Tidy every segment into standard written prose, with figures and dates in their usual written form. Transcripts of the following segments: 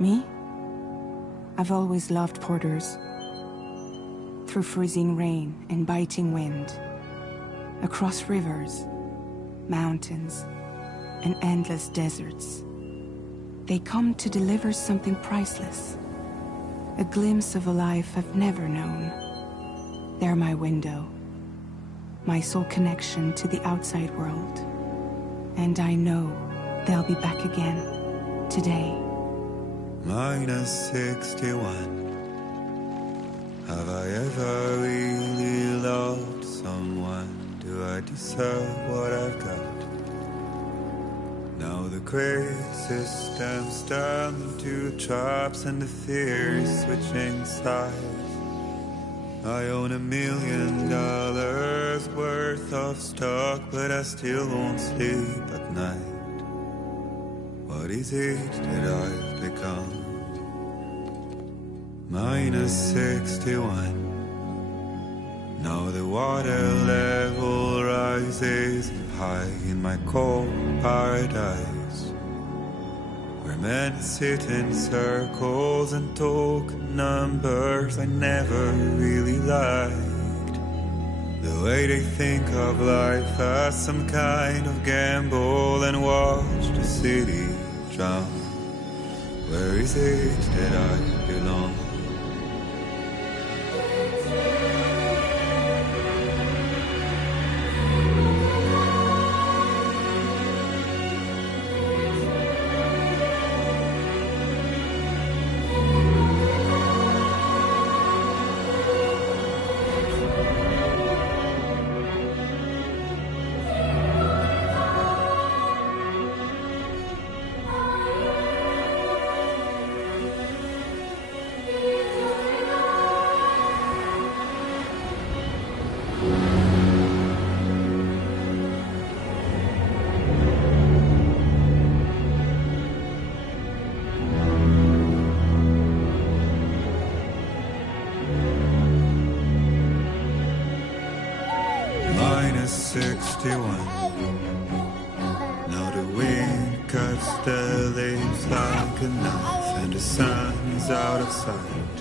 Me? I've always loved porters. Through freezing rain and biting wind, across rivers, mountains, and endless deserts, they come to deliver something priceless, a glimpse of a life I've never known. They're my window, my sole connection to the outside world. And I know they'll be back again, today. -61. Have I ever really loved someone? Do I deserve what I've got? Now the crazy system's turned into traps and the fear is switching sides. I own $1 million worth of stock, but I still won't sleep at night. What is it that I've become? -61. Now the water level rises high in my cold paradise, where men sit in circles and talk numbers I never really liked. The way they think of life as some kind of gamble and watch the city drown. Where is it that I belong? -61. Now the wind cuts the leaves like a knife and the sun is out of sight.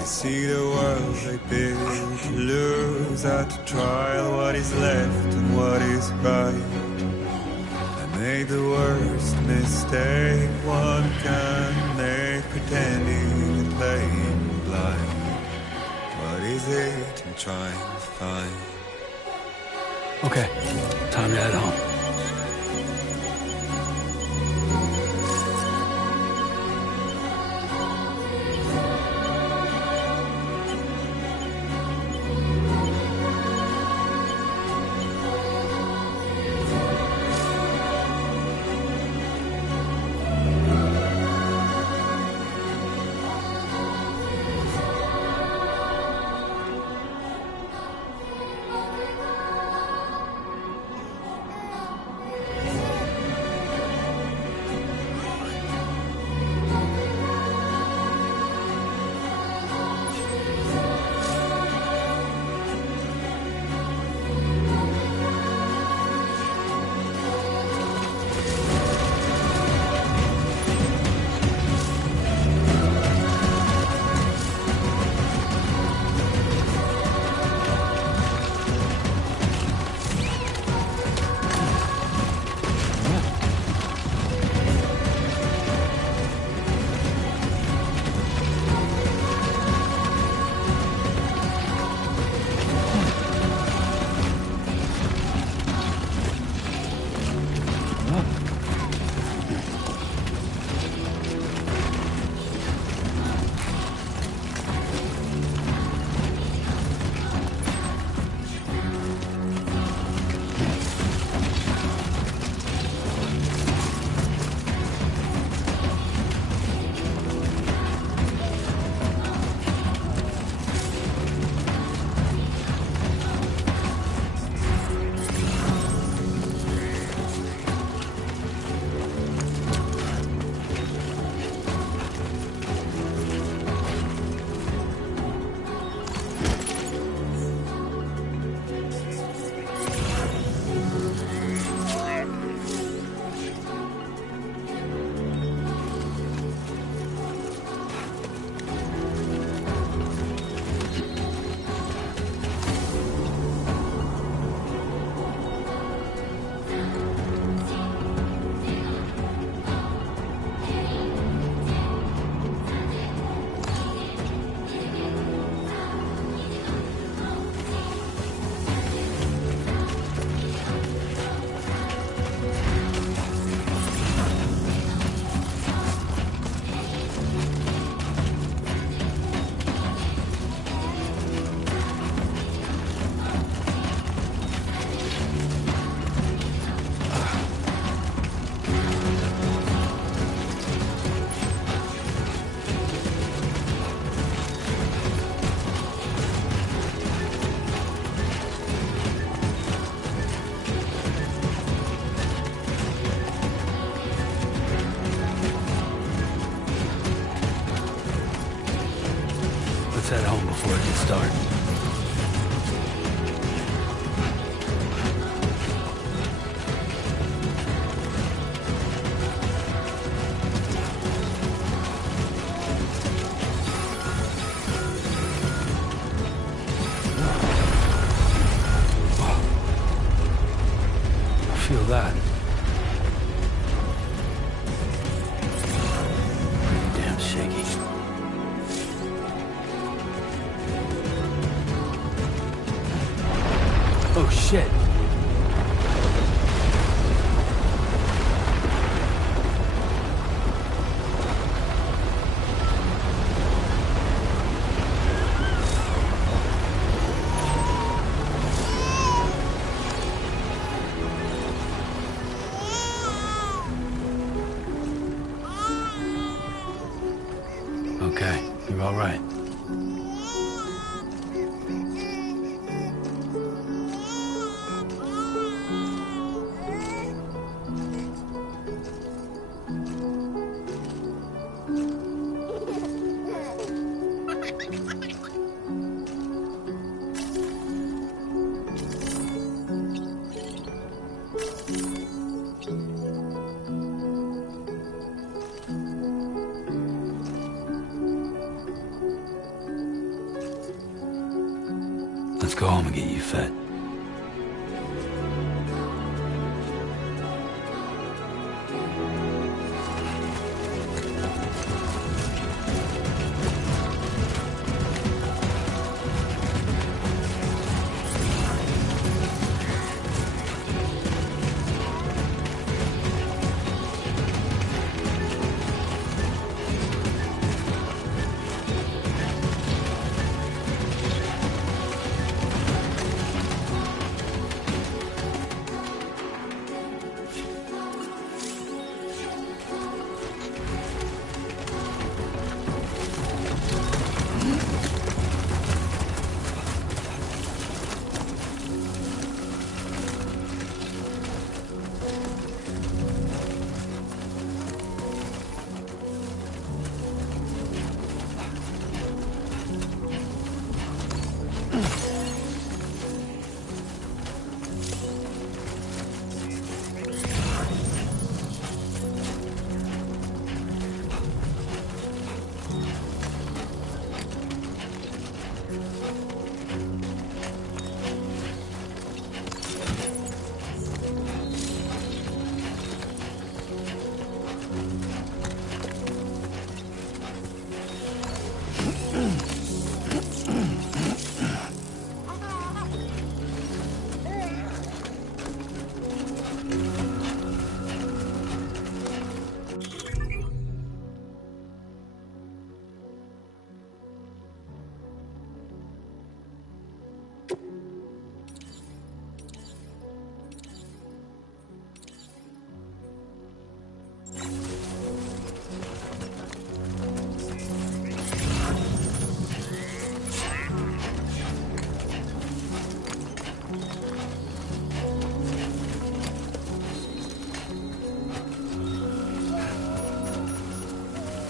I see the world I built to lose at the trial, what is left and what is right. I made the worst mistake one can make, pretending and playing blind. What is it I'm trying to find? Okay, time to head home. before it gets dark. I feel that. Pretty damn shaky. Oh shit. Okay, you're all right. Let's go home and get you fed.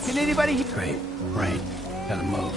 Can anybody hear? Great. Right. Gotta move.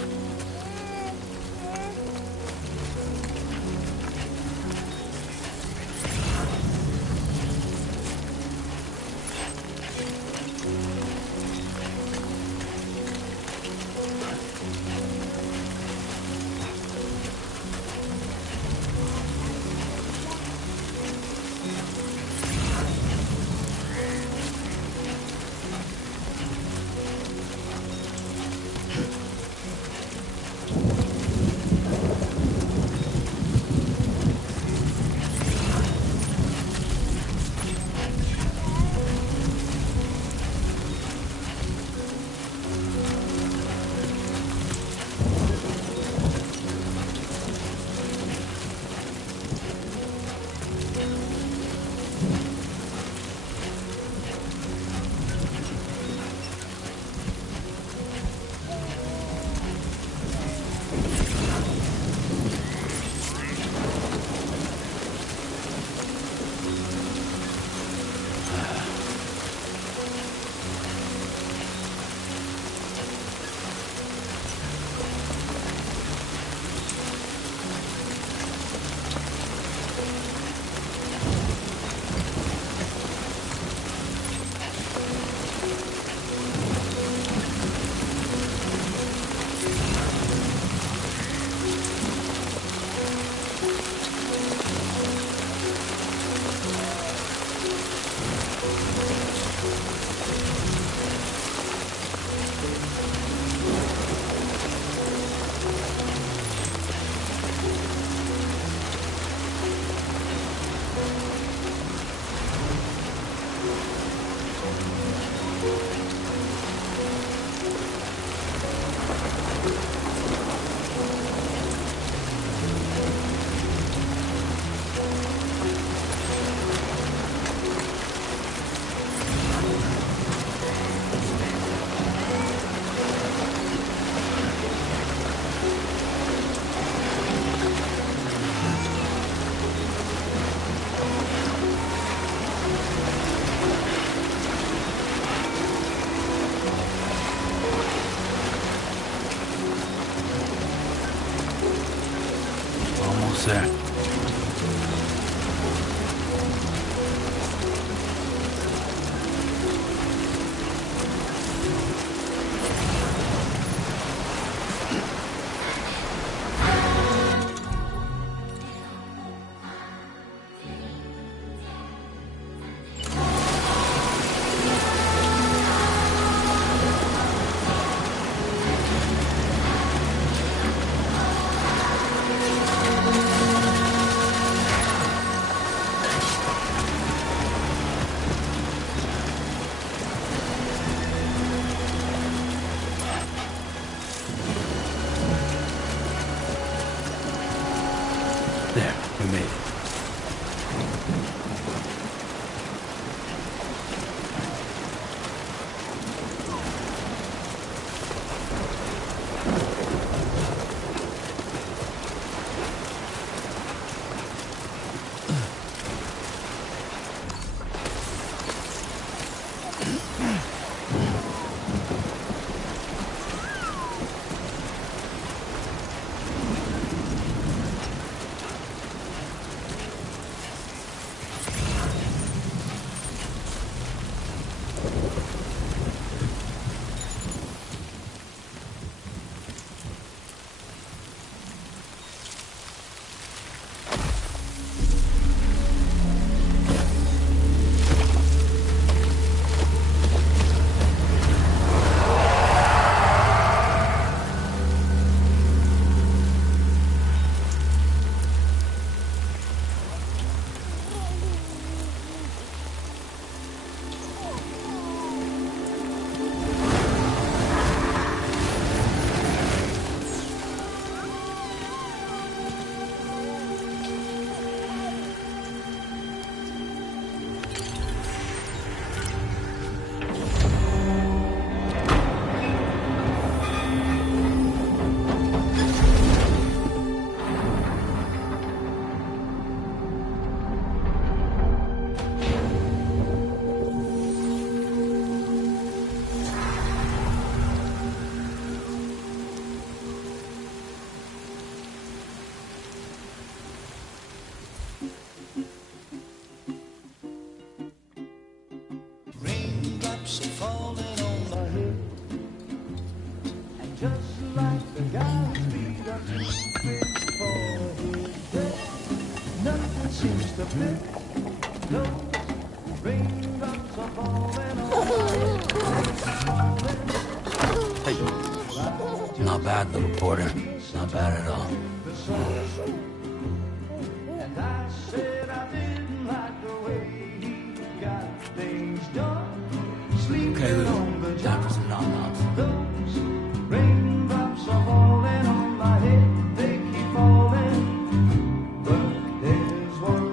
Not bad, little porter. Not bad at all. Okay, Lou. Time for some nom-noms.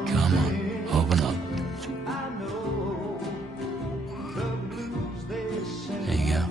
Come on, open up. There you go.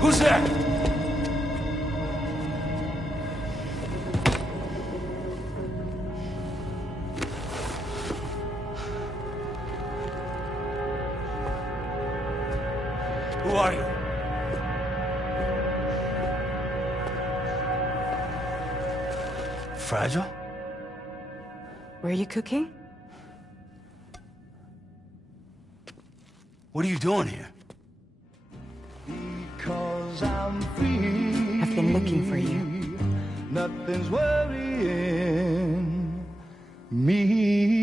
Who's there? Who are you? Fragile? Were you cooking? What are you doing here? Because I'm free. I've been looking for you. Nothing's worrying me.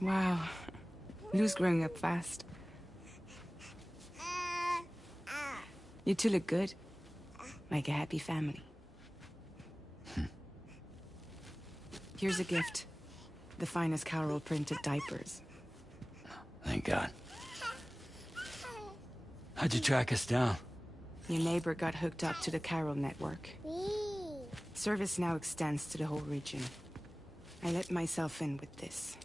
Wow. Lou's growing up fast. You two look good. Like a happy family. Here's a gift. The finest Carol printed diapers. Thank God. How'd you track us down? Your neighbor got hooked up to the Carol network. Service now extends to the whole region. I let myself in with this.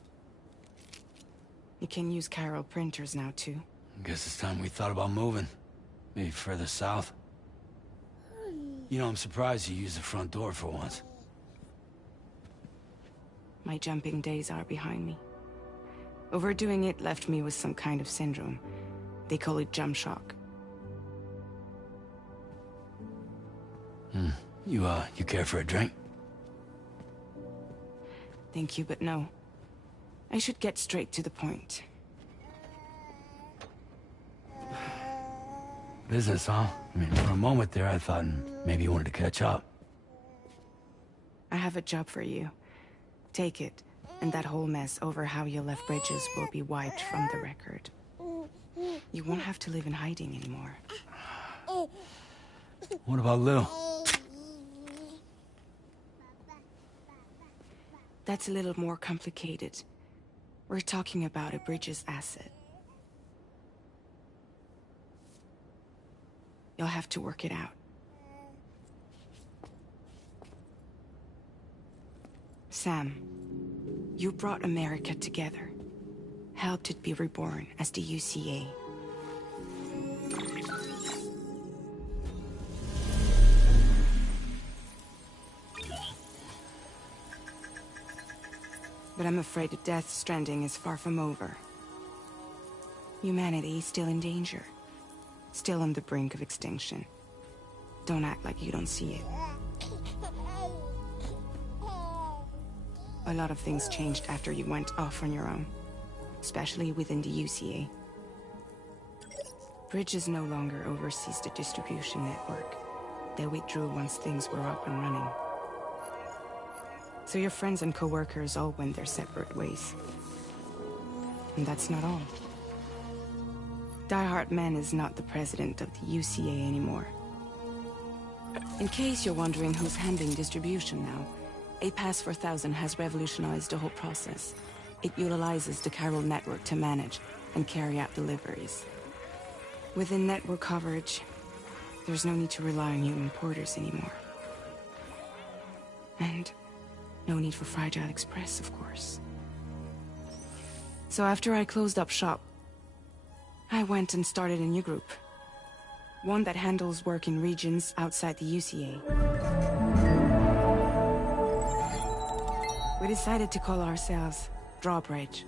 You can use Carol printers now, too. Guess it's time we thought about moving. Maybe further south. You know, I'm surprised you used the front door for once. My jumping days are behind me. Overdoing it left me with some kind of syndrome. They call it jump shock. You care for a drink? Thank you, but no. I should get straight to the point. Business, huh? I mean, for a moment there, I thought maybe you wanted to catch up. I have a job for you. Take it, and that whole mess over how you left Bridges will be wiped from the record. You won't have to live in hiding anymore. What about Lou? That's a little more complicated. We're talking about a Bridges asset. You'll have to work it out. Sam, you brought America together. Helped it be reborn as the UCA. But I'm afraid the death stranding is far from over. Humanity is still in danger. still on the brink of extinction. Don't act like you don't see it. A lot of things changed after you went off on your own, especially within the UCA. Bridges no longer oversees the distribution network. They withdrew once things were up and running. So your friends and co-workers all went their separate ways. And that's not all. Die Hard Man is not the president of the UCA anymore. In case you're wondering who's handling distribution now, A Pass 4000 has revolutionized the whole process. It utilizes the chiral network to manage and carry out deliveries. Within network coverage, there's no need to rely on human porters anymore. And no need for Fragile Express, of course. So after I closed up shop, I went and started a new group. One that handles work in regions outside the UCA. We decided to call ourselves Drawbridge.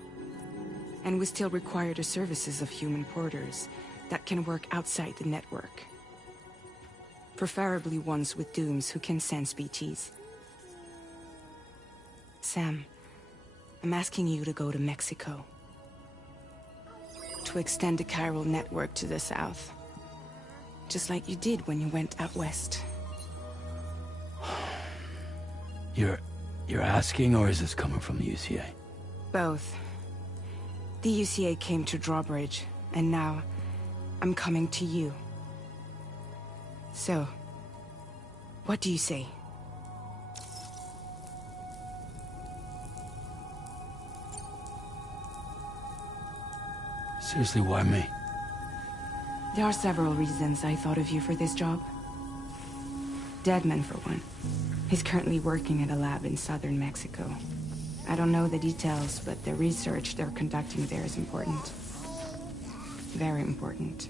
And we still require the services of human porters that can work outside the network. Preferably ones with dooms who can sense BTs. Sam, I'm asking you to go to Mexico. To extend the chiral network to the south. Just like you did when you went out west. You're asking, or is this coming from the UCA? Both. The UCA came to Drawbridge, and now I'm coming to you. So, what do you say? Seriously, why me? There are several reasons I thought of you for this job. Deadman, for one. He's currently working at a lab in southern Mexico. I don't know the details, but the research they're conducting there is important. Very important.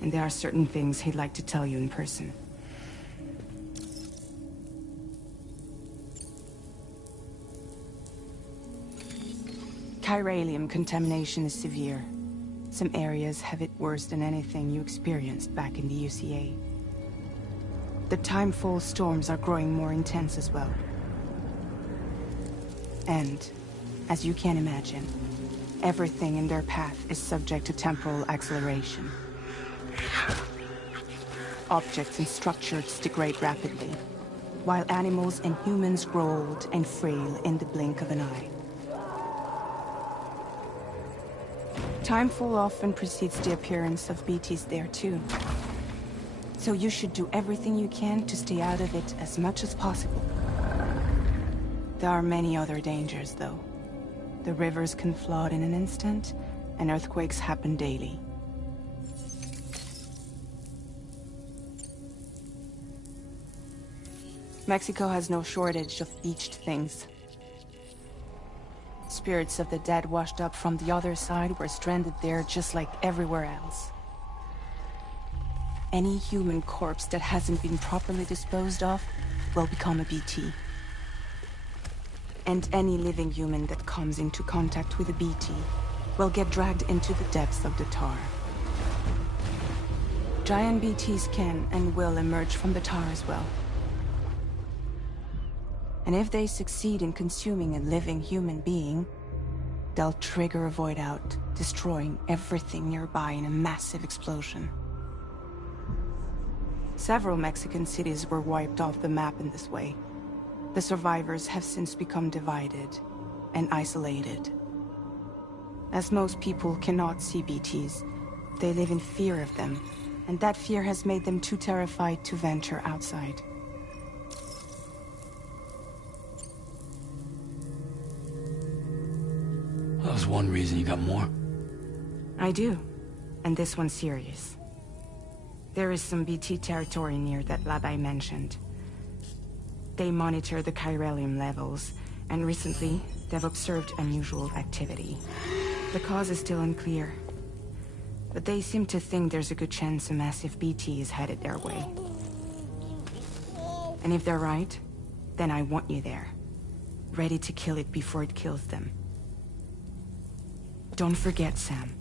And there are certain things he'd like to tell you in person. Chiralium contamination is severe. Some areas have it worse than anything you experienced back in the UCA. The timefall storms are growing more intense as well. And, as you can imagine, everything in their path is subject to temporal acceleration. Objects and structures degrade rapidly, while animals and humans grow old and frail in the blink of an eye. Timefall often precedes the appearance of BTs there too. So you should do everything you can to stay out of it as much as possible. There are many other dangers, though. The rivers can flood in an instant, and earthquakes happen daily. Mexico has no shortage of beached things. Spirits of the dead washed up from the other side were stranded there just like everywhere else. Any human corpse that hasn't been properly disposed of will become a BT. And any living human that comes into contact with a BT will get dragged into the depths of the tar. Giant BTs can and will emerge from the tar as well. And if they succeed in consuming a living human being, they'll trigger a void out, destroying everything nearby in a massive explosion. Several Mexican cities were wiped off the map in this way. The survivors have since become divided and isolated. As most people cannot see BTs, they live in fear of them, and that fear has made them too terrified to venture outside. That was one reason. You got more? I do, and this one's serious. There is some BT territory near that lab I mentioned. They monitor the chiralium levels, and recently, they've observed unusual activity. The cause is still unclear, but they seem to think there's a good chance a massive BT is headed their way. And if they're right, then I want you there, ready to kill it before it kills them. Don't forget, Sam.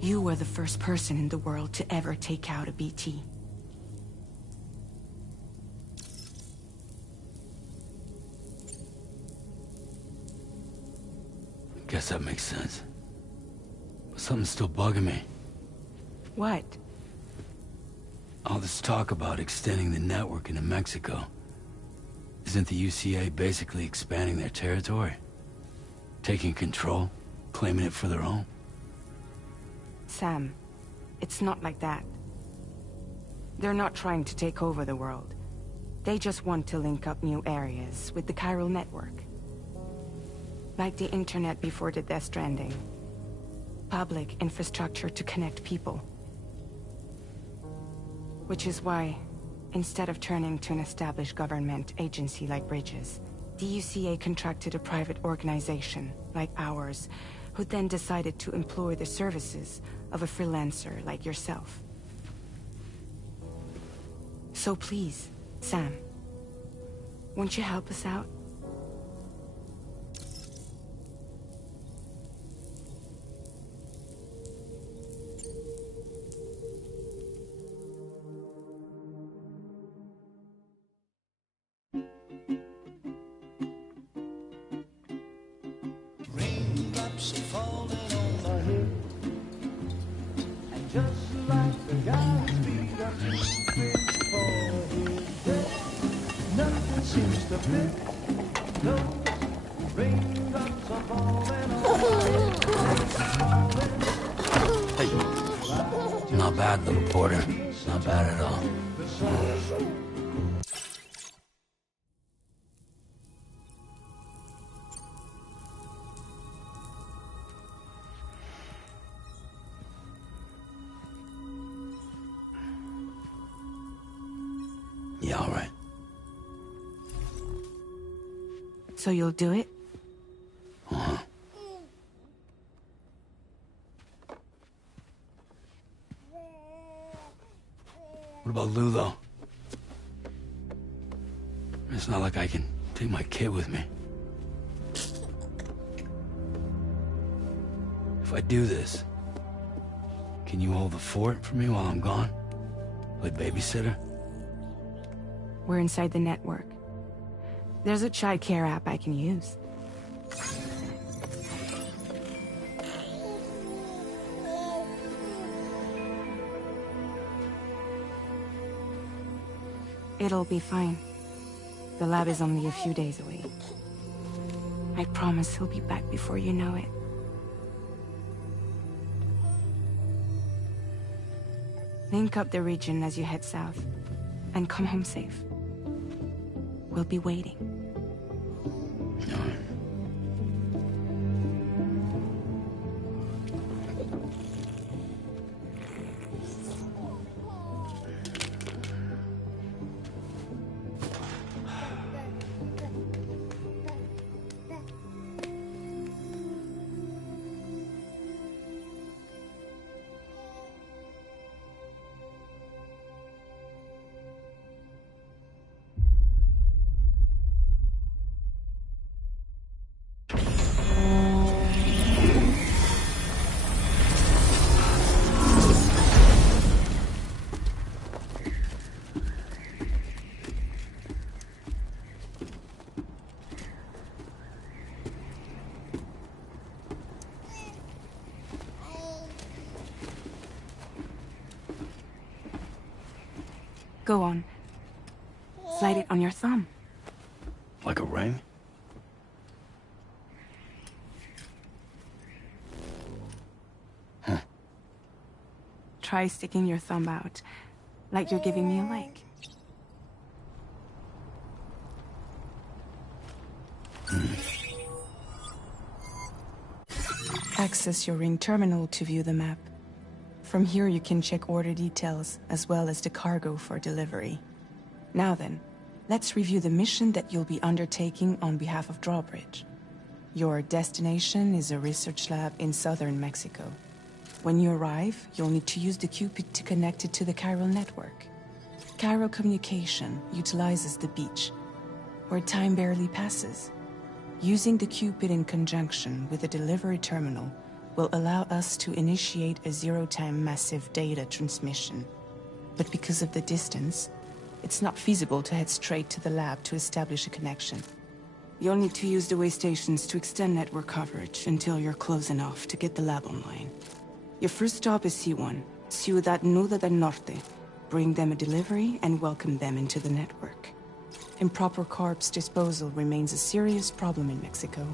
You were the first person in the world to ever take out a BT. Guess that makes sense. But something's still bugging me. What? All this talk about extending the network into Mexico. Isn't the UCA basically expanding their territory? Taking control? Claiming it for their own? Sam, it's not like that. They're not trying to take over the world. They just want to link up new areas with the chiral network. Like the internet before the Death Stranding. Public infrastructure to connect people. Which is why, instead of turning to an established government agency like Bridges, the UCA contracted a private organization, like ours, who then decided to employ the services of a freelancer like yourself. So please, Sam, won't you help us out? Raindrops are falling on my head, and just like the guy's feet are moving for his death, nothing seems to fit. No, raindrops are falling on my head. Hey. Not bad, little porter. Not bad at all. Yeah, all right. So you'll do it? Uh-huh. What about Lou, though? It's not like I can take my kid with me. If I do this, can you hold the fort for me while I'm gone? Play babysitter? We're inside the network. There's a child care app I can use. It'll be fine. The lab is only a few days away. I promise he'll be back before you know it. Link up the region as you head south, and come home safe. We'll be waiting. All right. Go on. Slide it on your thumb. Like a ring? Huh. Try sticking your thumb out, like you're giving me a like. Access your ring terminal to view the map. From here you can check order details, as well as the cargo for delivery. Now then, let's review the mission that you'll be undertaking on behalf of Drawbridge. Your destination is a research lab in southern Mexico. When you arrive, you'll need to use the Cupid to connect it to the chiral network. Chiral communication utilizes the beach, where time barely passes. Using the Cupid in conjunction with a delivery terminal will allow us to initiate a zero-time massive data transmission. But because of the distance, it's not feasible to head straight to the lab to establish a connection. You'll need to use the way stations to extend network coverage until you're close enough to get the lab online. Your first stop is C1, Ciudad Nuda del Norte. Bring them a delivery and welcome them into the network. Improper corpse disposal remains a serious problem in Mexico.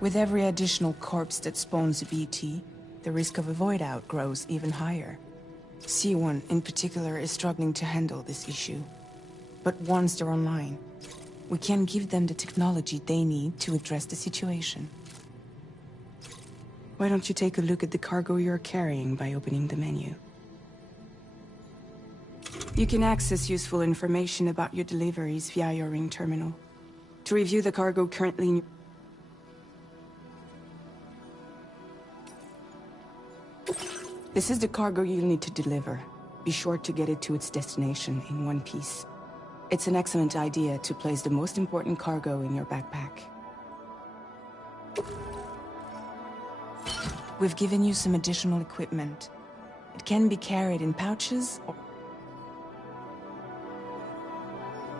With every additional corpse that spawns a BT, the risk of a void out grows even higher. C1 in particular is struggling to handle this issue. But once they're online, we can give them the technology they need to address the situation. Why don't you take a look at the cargo you're carrying by opening the menu? You can access useful information about your deliveries via your ring terminal. To review the cargo currently in This is the cargo you'll need to deliver. Be sure to get it to its destination in one piece. It's an excellent idea to place the most important cargo in your backpack. We've given you some additional equipment. It can be carried in pouches or...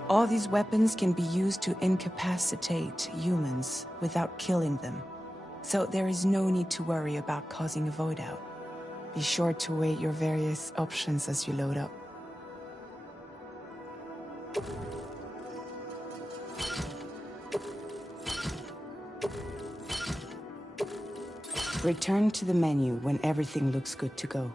All these weapons can be used to incapacitate humans without killing them. So there is no need to worry about causing a void out. Be sure to weigh your various options as you load up. Return to the menu when everything looks good to go.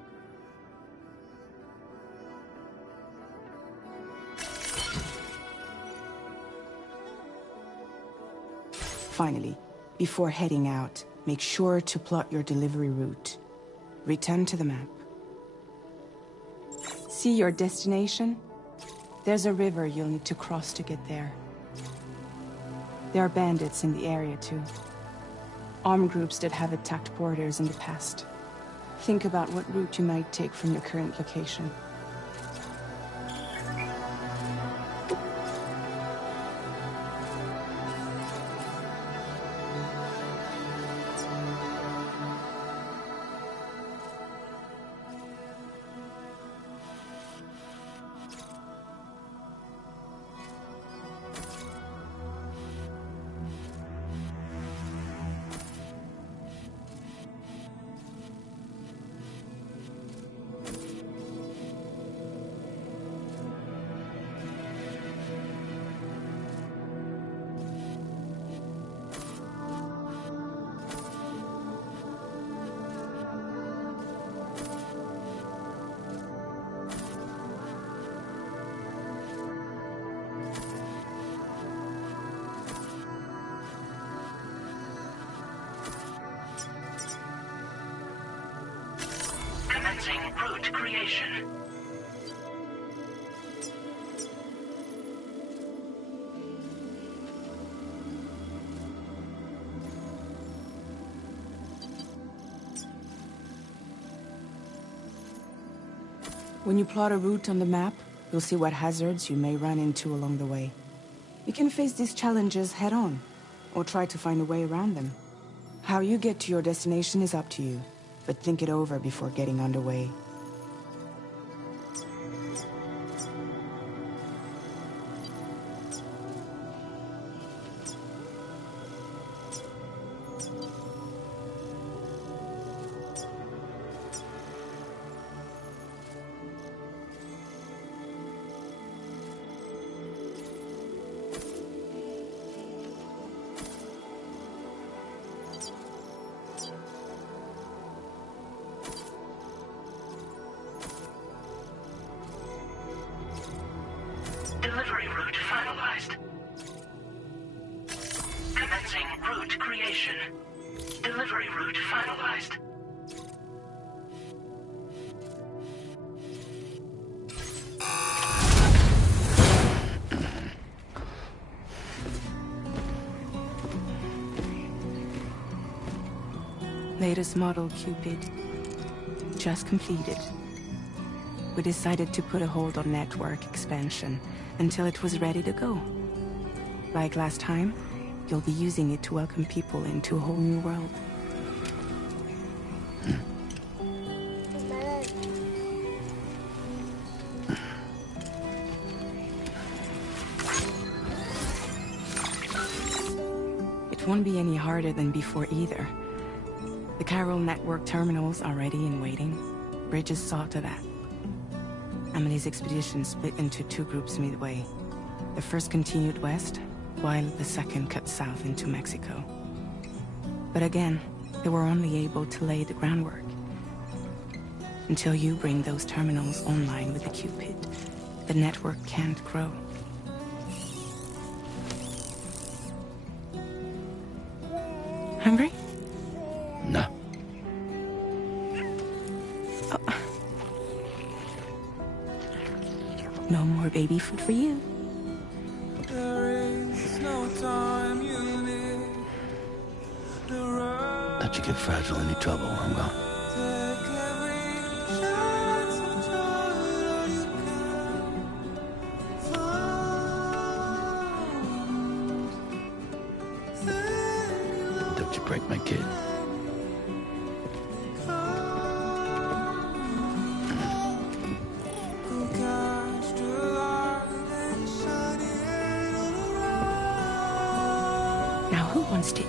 Finally, before heading out, make sure to plot your delivery route. Return to the map. See your destination? There's a river you'll need to cross to get there. There are bandits in the area too. Armed groups that have attacked borders in the past. Think about what route you might take from your current location. Route creation. When you plot a route on the map, you'll see what hazards you may run into along the way. You can face these challenges head-on, or try to find a way around them. How you get to your destination is up to you, but think it over before getting underway. Delivery route finalized. Commencing route creation. Delivery route finalized. Latest model Cupid. Just completed. We decided to put a hold on network expansion until it was ready to go. Like last time, you'll be using it to welcome people into a whole new world. It won't be any harder than before either. The Carol Network terminals are ready and waiting. Bridges saw to that. Emily's expedition split into two groups midway. The first continued west, while the second cut south into Mexico. But again, they were only able to lay the groundwork. Until you bring those terminals online with the Cupid, the network can't grow. Hungry? No. Oh. No more baby food for you. Don't you get fragile any trouble while I'm gone. Don't you break my kid. Now who wants to eat?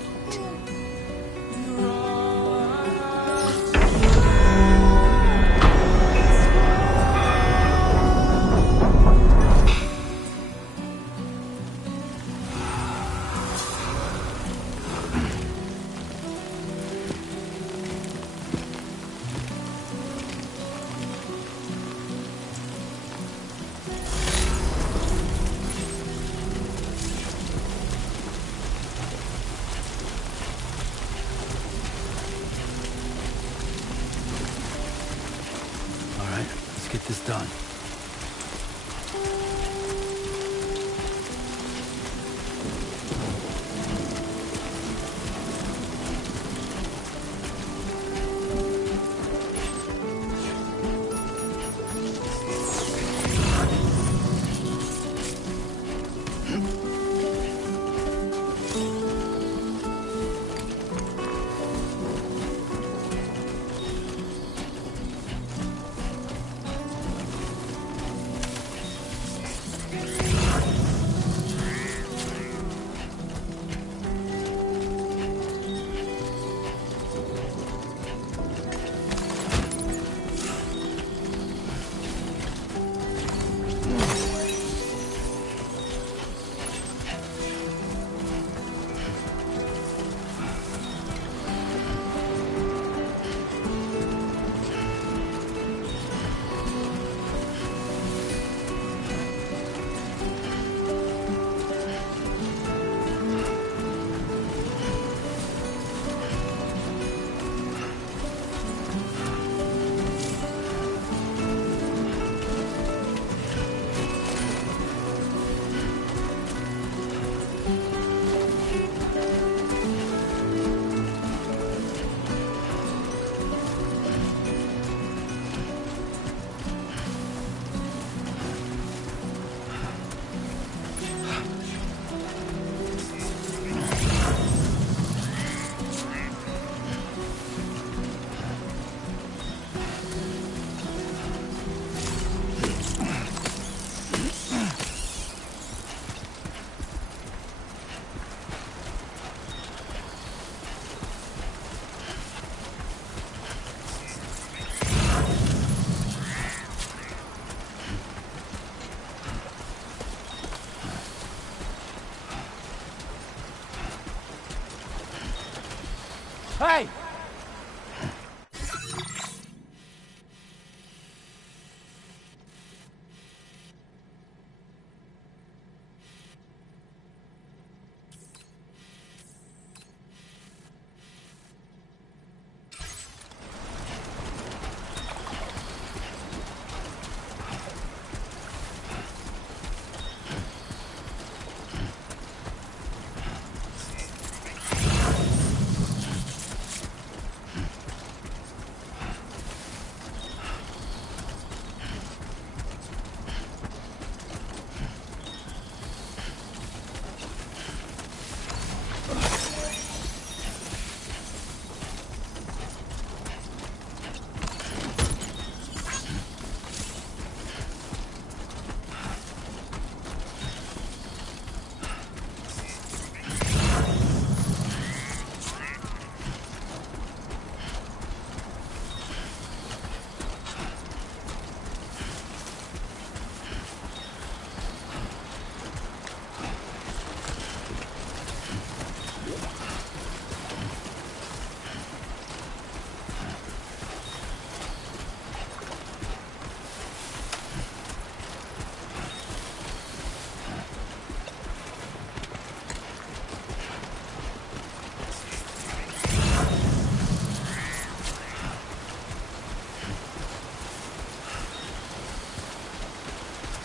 Get this done. Hey!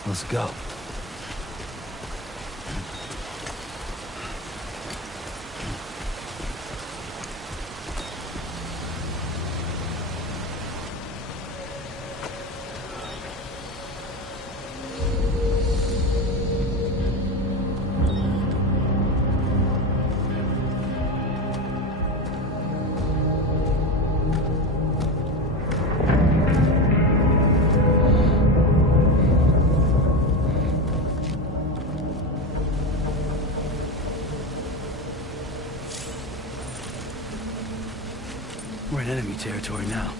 Let's go. We're in enemy territory now.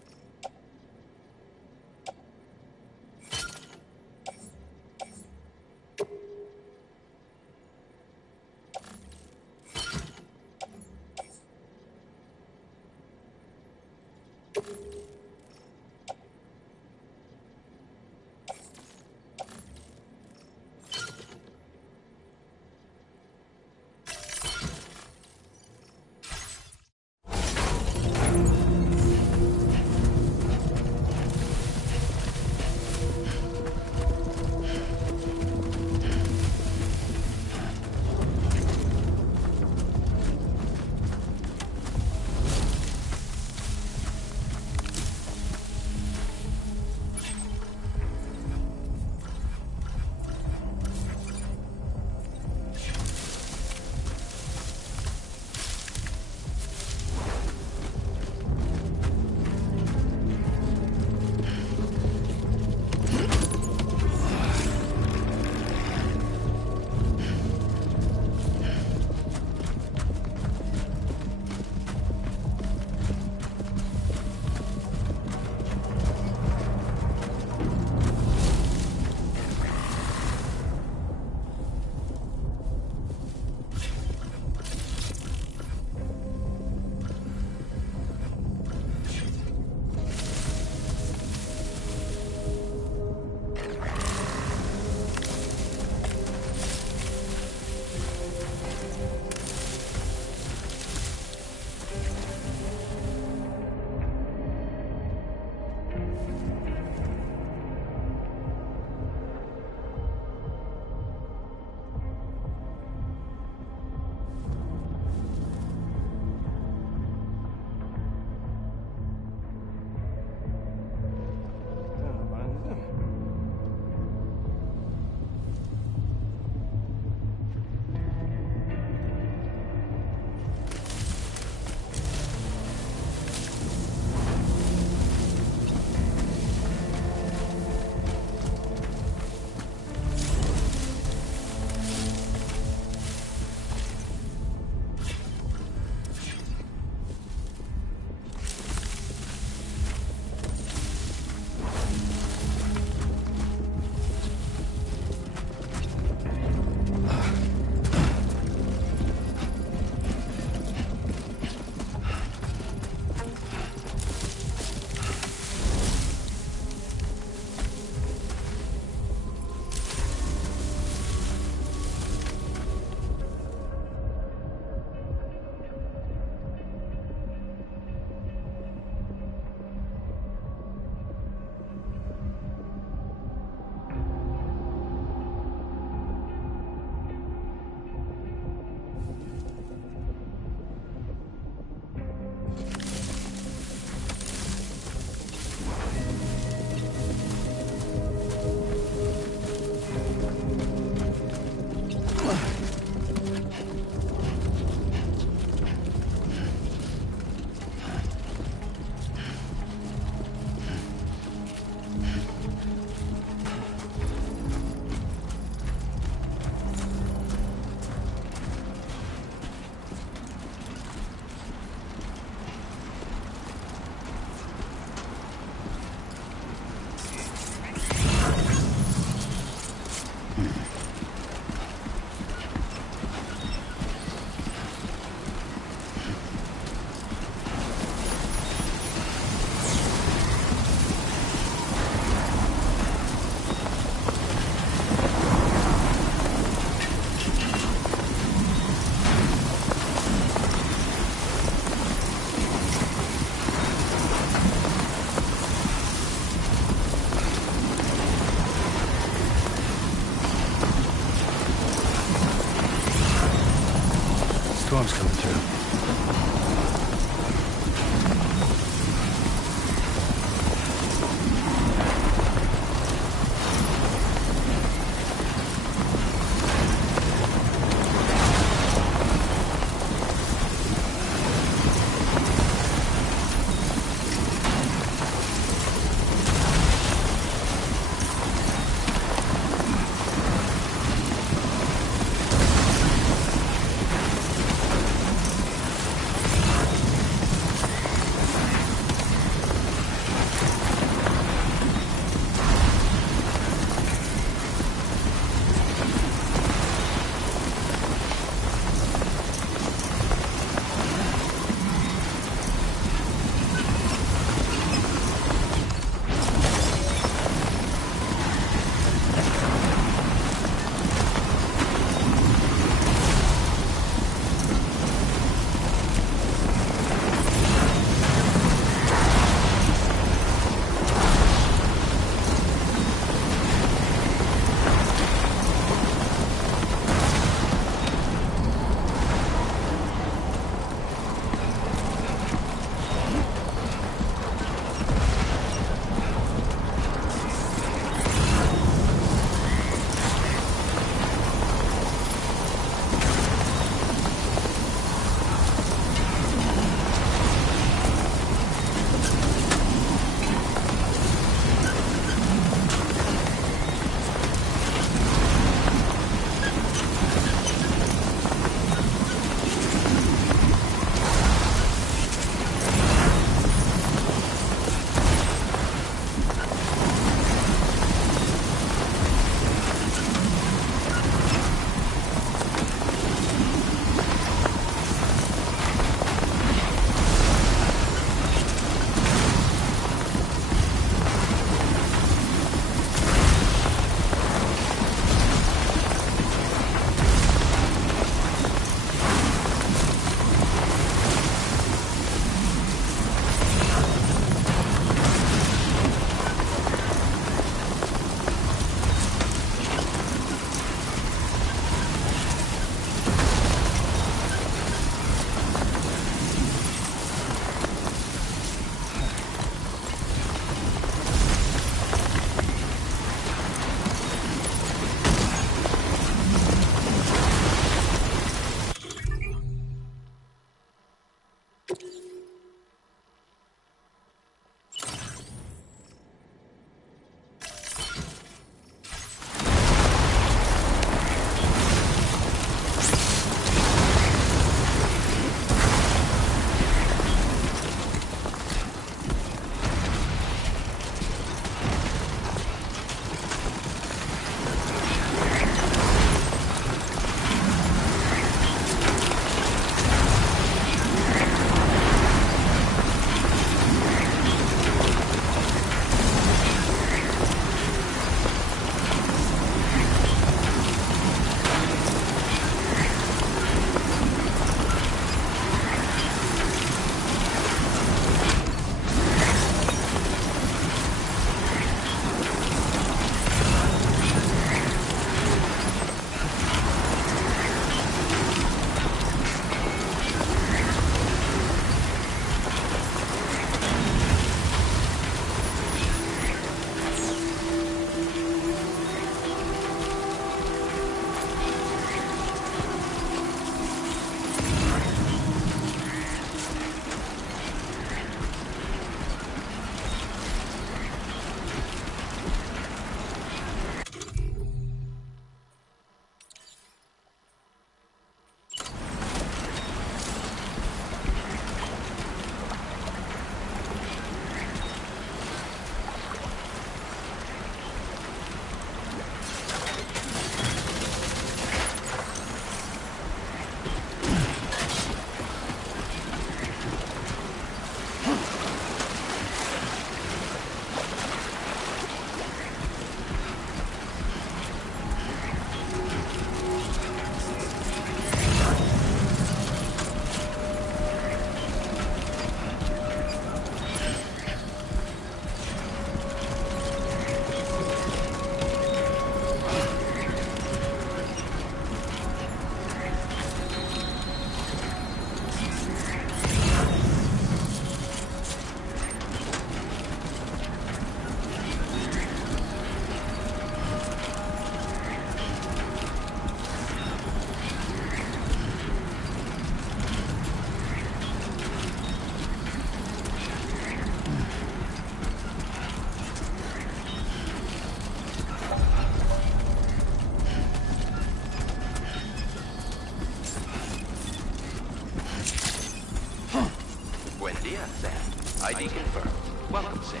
ID confirmed. Well done, Sam.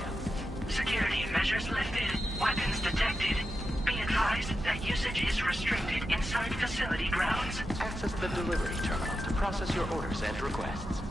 Security measures lifted. Weapons detected. Be advised that usage is restricted inside facility grounds. Access the delivery terminal to process your orders and requests.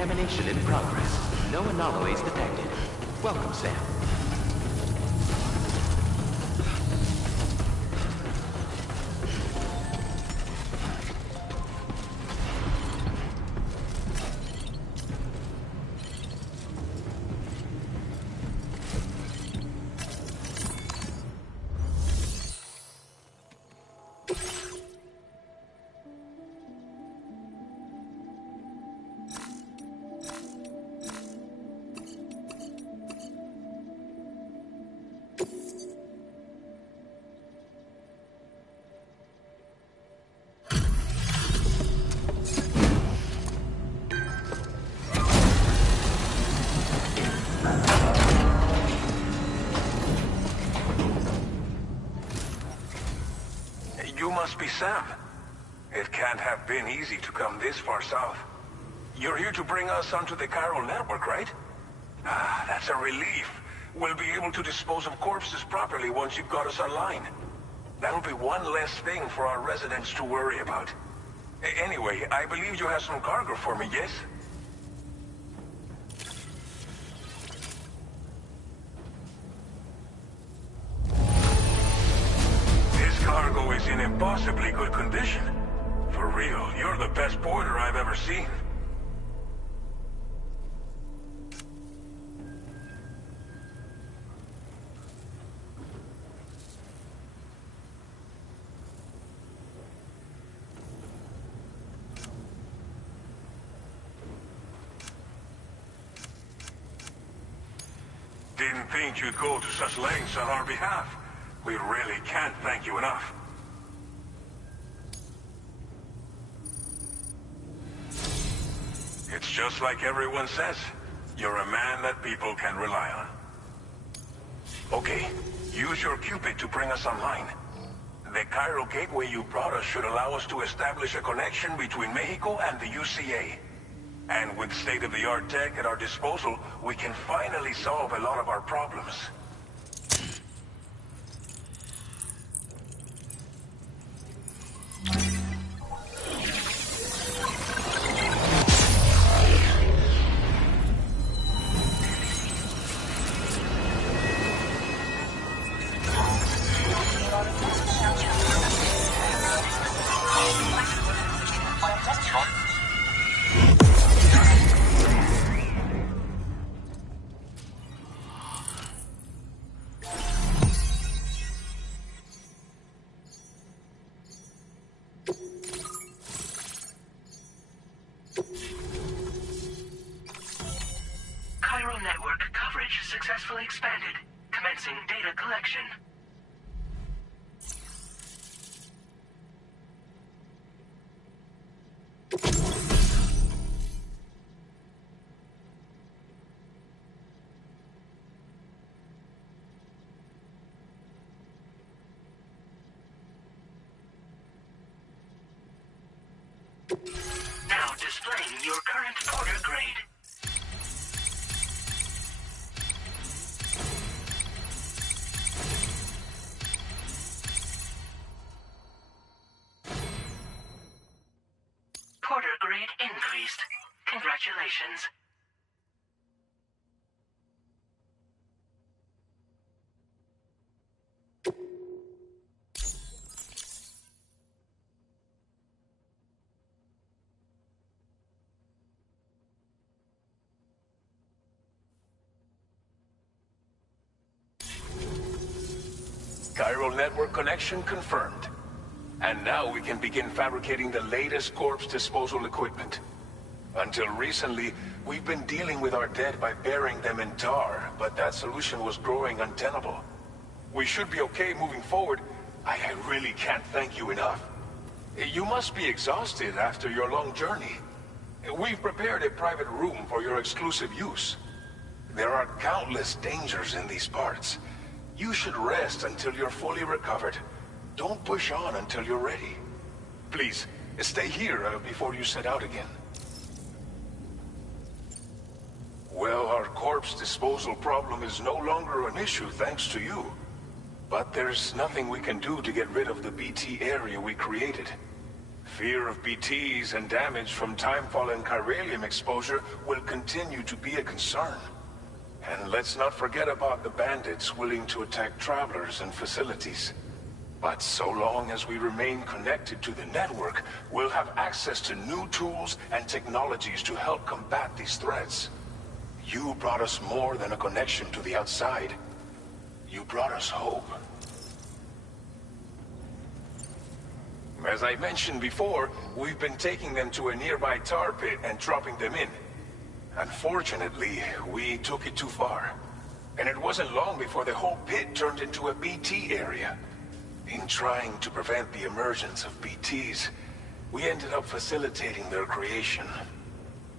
Contamination in progress. No anomalies detected. Welcome, Sam. You must be Sam. It can't have been easy to come this far south. You're here to bring us onto the chiral network, right? Ah, that's a relief. We'll be able to dispose of corpses properly once you've got us online. That'll be one less thing for our residents to worry about. Anyway, I believe you have some cargo for me, yes? Cargo is in impossibly good condition. For real, you're the best porter I've ever seen. Didn't think you'd go to such lengths on our behalf. We really can't thank you enough. It's just like everyone says. You're a man that people can rely on. Okay, use your Cupid to bring us online. The chiral gateway you brought us should allow us to establish a connection between Mexico and the UCA. And with state-of-the-art tech at our disposal, we can finally solve a lot of our problems. Chiral network coverage successfully expanded. Commencing data collection. Now displaying your current porter grade. Porter grade increased. Congratulations. Chiral network connection confirmed. And now we can begin fabricating the latest corpse disposal equipment. Until recently, we've been dealing with our dead by burying them in tar, but that solution was growing untenable. We should be okay moving forward. I really can't thank you enough. You must be exhausted after your long journey. We've prepared a private room for your exclusive use. There are countless dangers in these parts. You should rest until you're fully recovered. Don't push on until you're ready. Please, stay here before you set out again. Well, our corpse disposal problem is no longer an issue thanks to you. But there's nothing we can do to get rid of the BT area we created. Fear of BTs and damage from timefall and chiralium exposure will continue to be a concern. And let's not forget about the bandits willing to attack travelers and facilities. But so long as we remain connected to the network, we'll have access to new tools and technologies to help combat these threats. You brought us more than a connection to the outside. You brought us hope. As I mentioned before, we've been taking them to a nearby tar pit and dropping them in. Unfortunately, we took it too far. And it wasn't long before the whole pit turned into a BT area. In trying to prevent the emergence of BTs, we ended up facilitating their creation.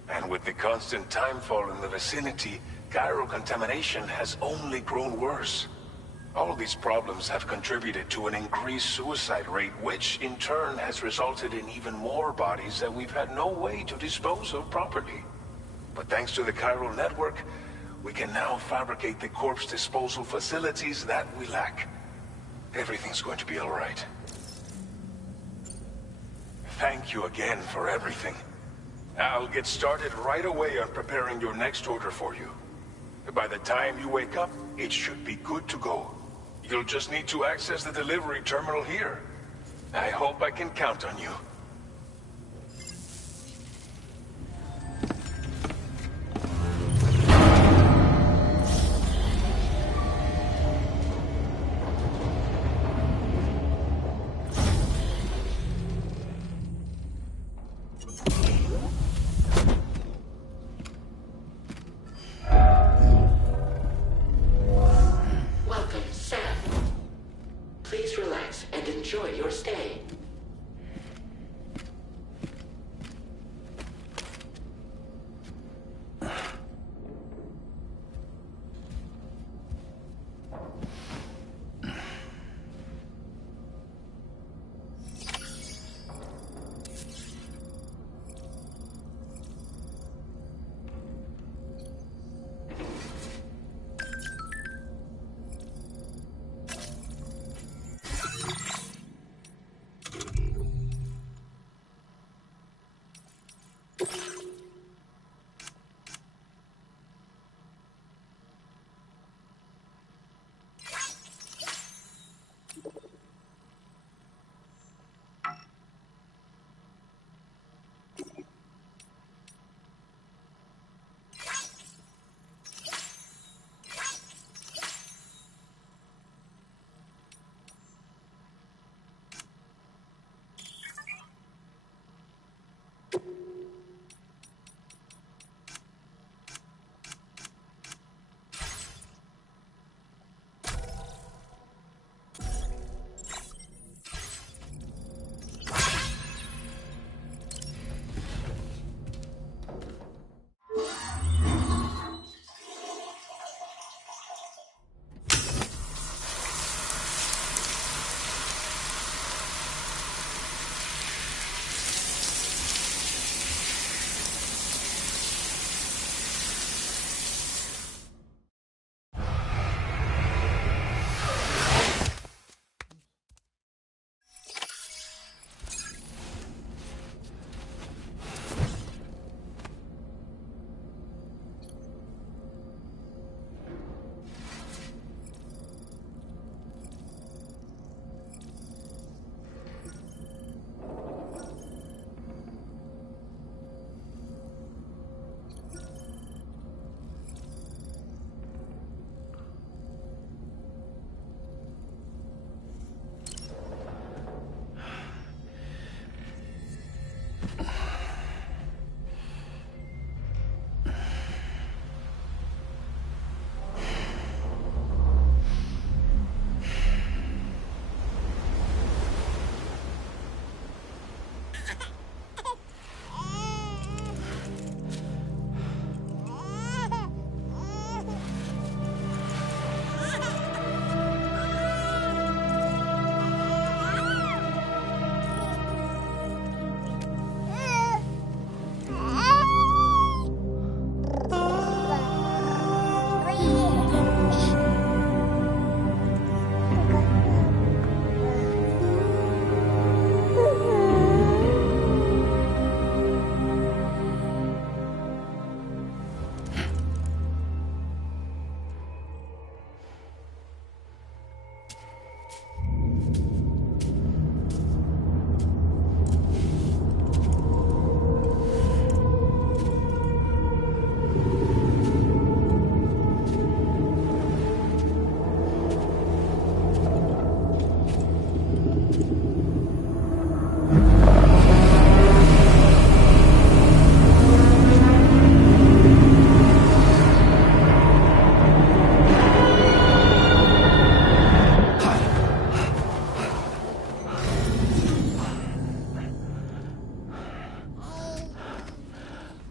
And with the constant timefall in the vicinity, gyro contamination has only grown worse. All these problems have contributed to an increased suicide rate, which in turn has resulted in even more bodies that we've had no way to dispose of properly. But thanks to the chiral network, we can now fabricate the corpse disposal facilities that we lack. Everything's going to be all right. Thank you again for everything. I'll get started right away on preparing your next order for you. By the time you wake up, it should be good to go. You'll just need to access the delivery terminal here. I hope I can count on you.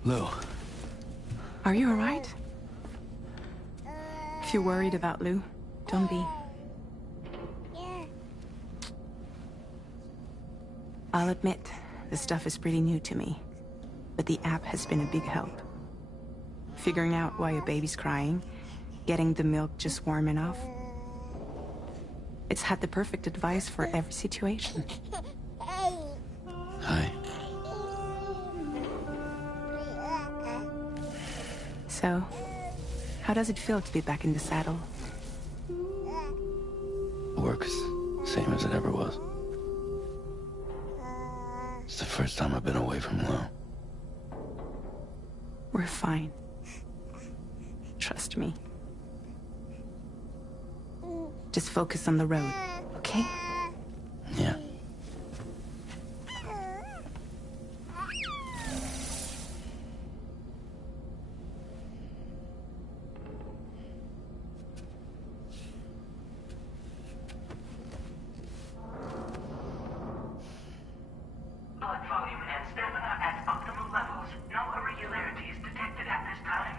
Lou. Are you alright? If you're worried about Lou, don't be. I'll admit, the stuff is pretty new to me, but the app has been a big help. Figuring out why a baby's crying, getting the milk just warm enough. It's had the perfect advice for every situation. Hi. So, how does it feel to be back in the saddle? Works same as it ever was. It's the first time I've been away from Lou. We're fine. Trust me. Just focus on the road, okay? Yeah. Blood volume and stamina at optimal levels. No irregularities detected at this time.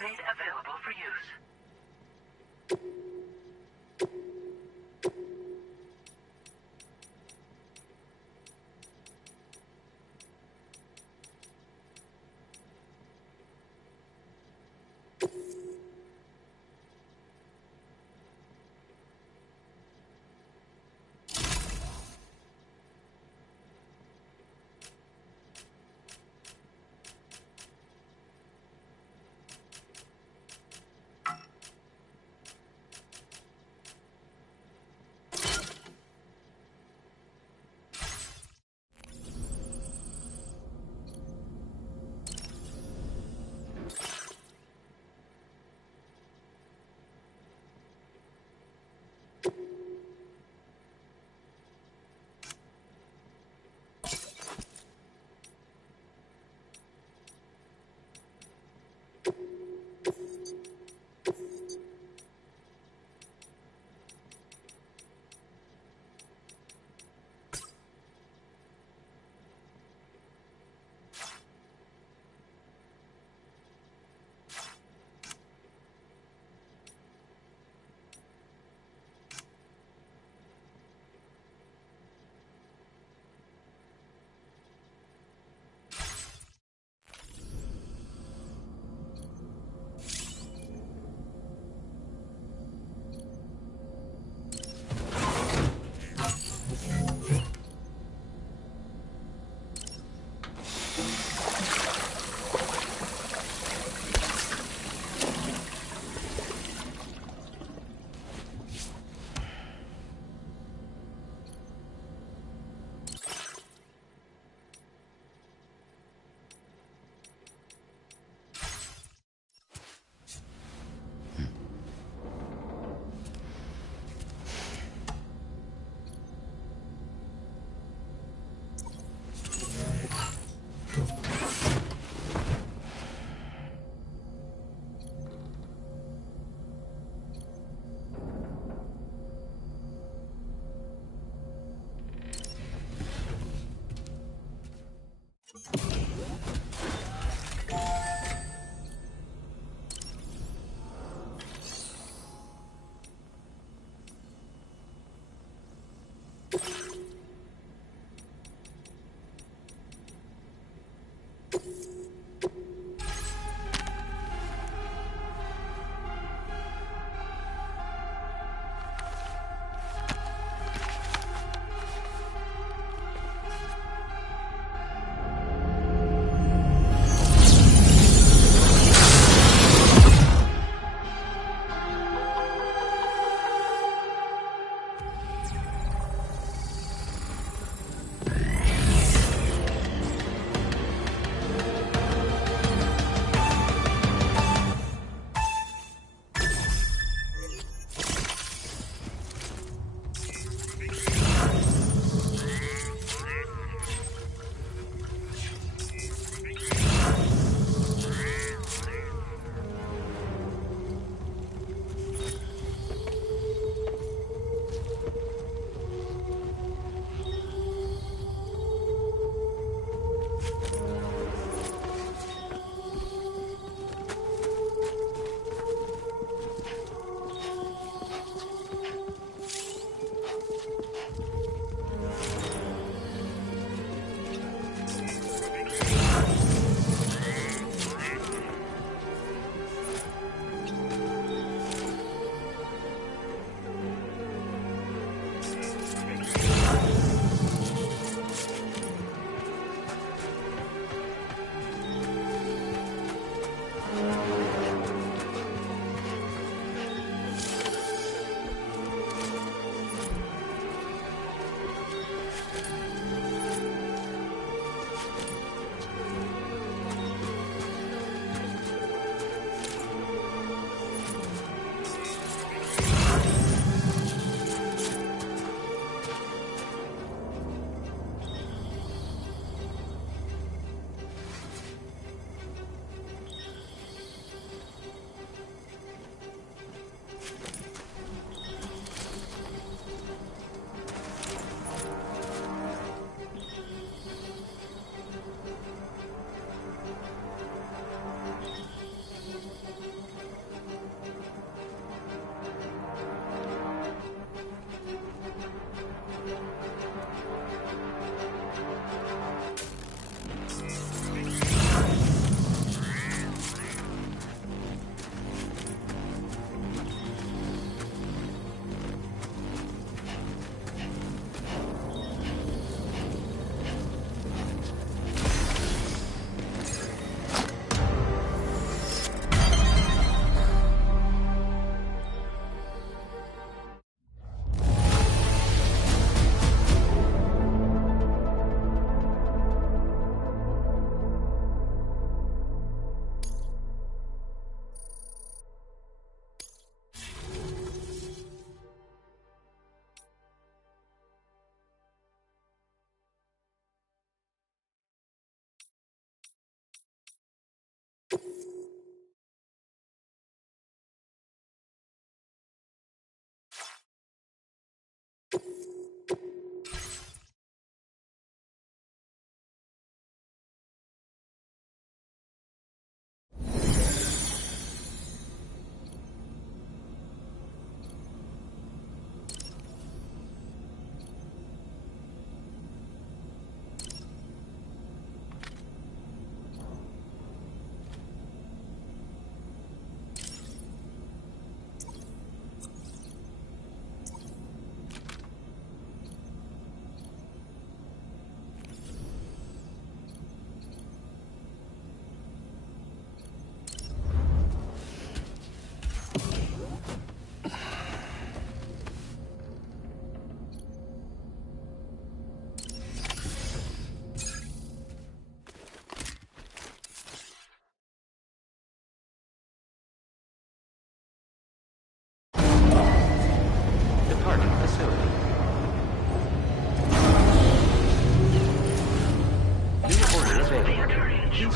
Made available for use.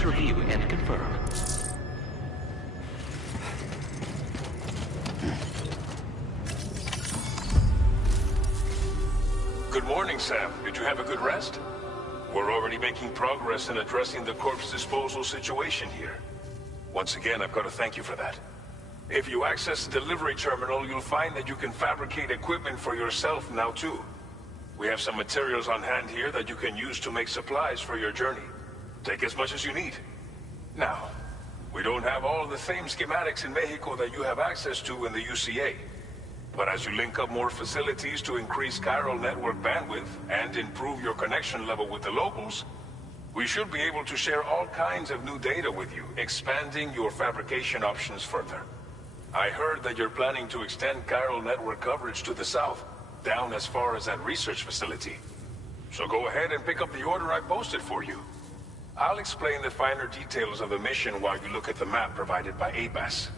Please review and confirm. Good morning, Sam. Did you have a good rest? We're already making progress in addressing the corpse disposal situation here. Once again, I've got to thank you for that. If you access the delivery terminal, you'll find that you can fabricate equipment for yourself now too. We have some materials on hand here that you can use to make supplies for your journey. Take as much as you need. Now, we don't have all the same schematics in Mexico that you have access to in the UCA. But as you link up more facilities to increase chiral network bandwidth and improve your connection level with the locals, we should be able to share all kinds of new data with you, expanding your fabrication options further. I heard that you're planning to extend chiral network coverage to the south, down as far as that research facility. So go ahead and pick up the order I posted for you. I'll explain the finer details of the mission while you look at the map provided by ABAS.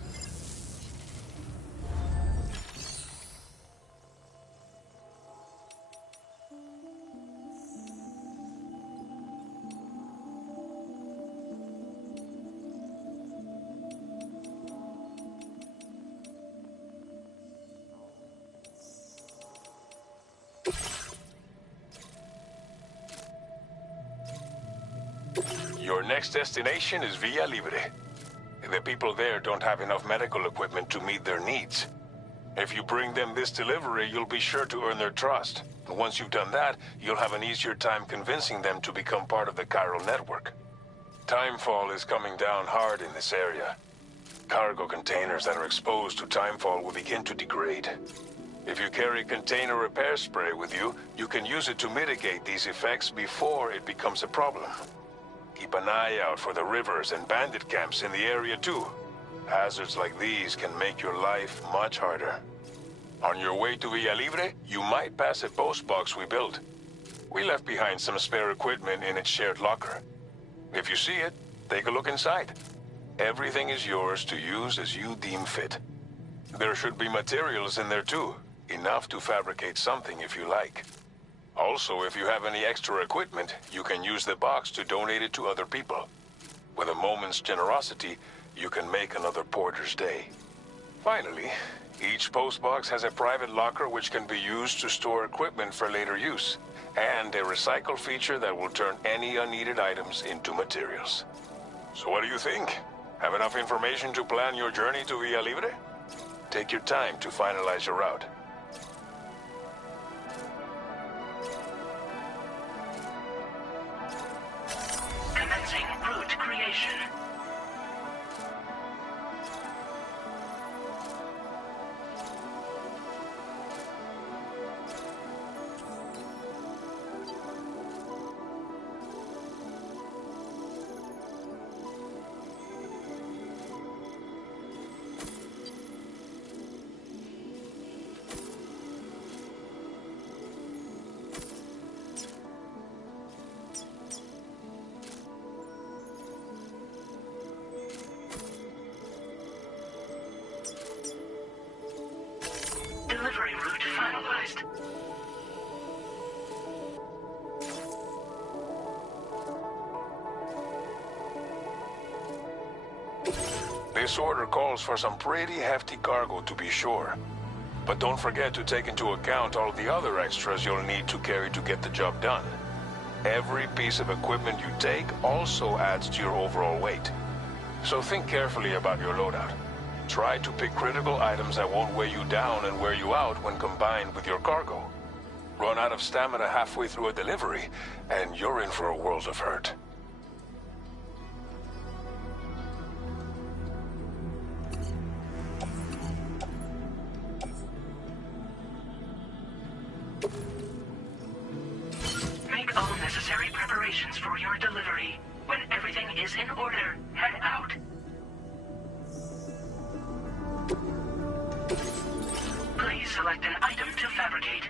Your next destination is Villa Libre. The people there don't have enough medical equipment to meet their needs. If you bring them this delivery, you'll be sure to earn their trust. And once you've done that, you'll have an easier time convincing them to become part of the chiral network. Timefall is coming down hard in this area. Cargo containers that are exposed to timefall will begin to degrade. If you carry container repair spray with you, you can use it to mitigate these effects before it becomes a problem. Keep an eye out for the rivers and bandit camps in the area too. Hazards like these can make your life much harder. On your way to Villa Libre, you might pass a post box we built. We left behind some spare equipment in its shared locker. If you see it, take a look inside. Everything is yours to use as you deem fit. There should be materials in there too, enough to fabricate something if you like. Also, if you have any extra equipment, you can use the box to donate it to other people. With a moment's generosity, you can make another porter's day. Finally, each postbox has a private locker which can be used to store equipment for later use, and a recycle feature that will turn any unneeded items into materials. So what do you think? Have enough information to plan your journey to Villa Libre? Take your time to finalize your route. Commencing route creation. Delivery route finalized. This order calls for some pretty hefty cargo to be sure. But don't forget to take into account all the other extras you'll need to carry to get the job done. Every piece of equipment you take also adds to your overall weight. So think carefully about your loadout. Try to pick critical items that won't weigh you down and wear you out when combined with your cargo. Run out of stamina halfway through a delivery, and you're in for a world of hurt. Make all necessary preparations for your delivery. When everything is in order, head out. Please select an item to fabricate.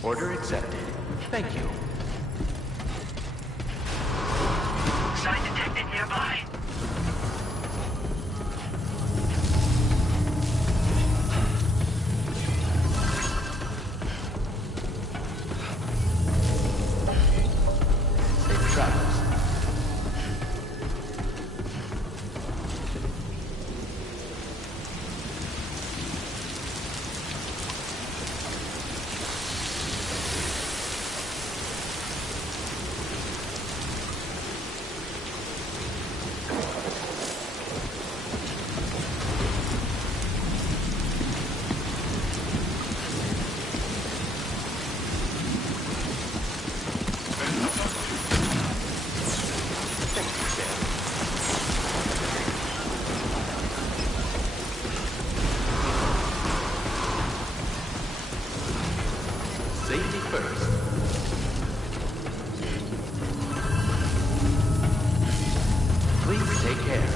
Order accepted. Thank you. Sign detected nearby. Safe travels. Safety first. Please take care.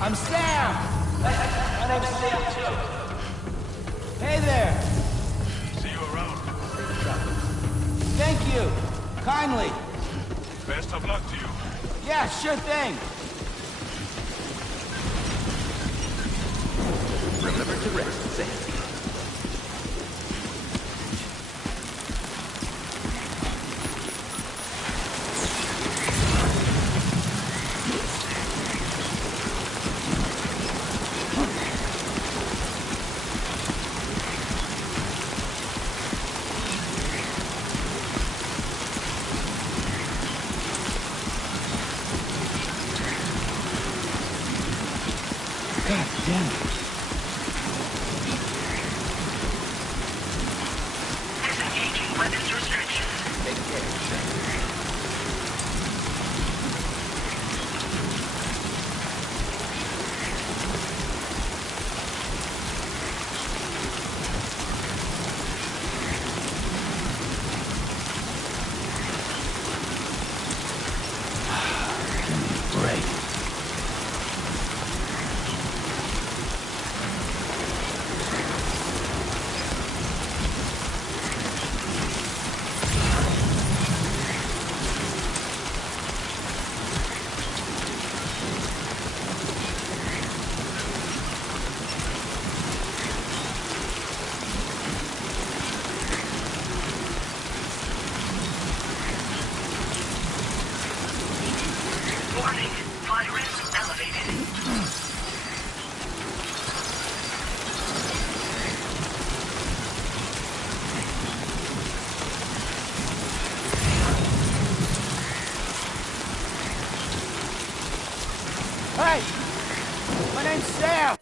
I'm Sam! My name's Sam, too. Hey there! See you around. Thank you! Kindly! Best of luck to you. Yeah, sure thing! Remember to rest, Sam. God damn it. Disengaging weapons restrictions. Take care, Sam. Break. My name's Sam!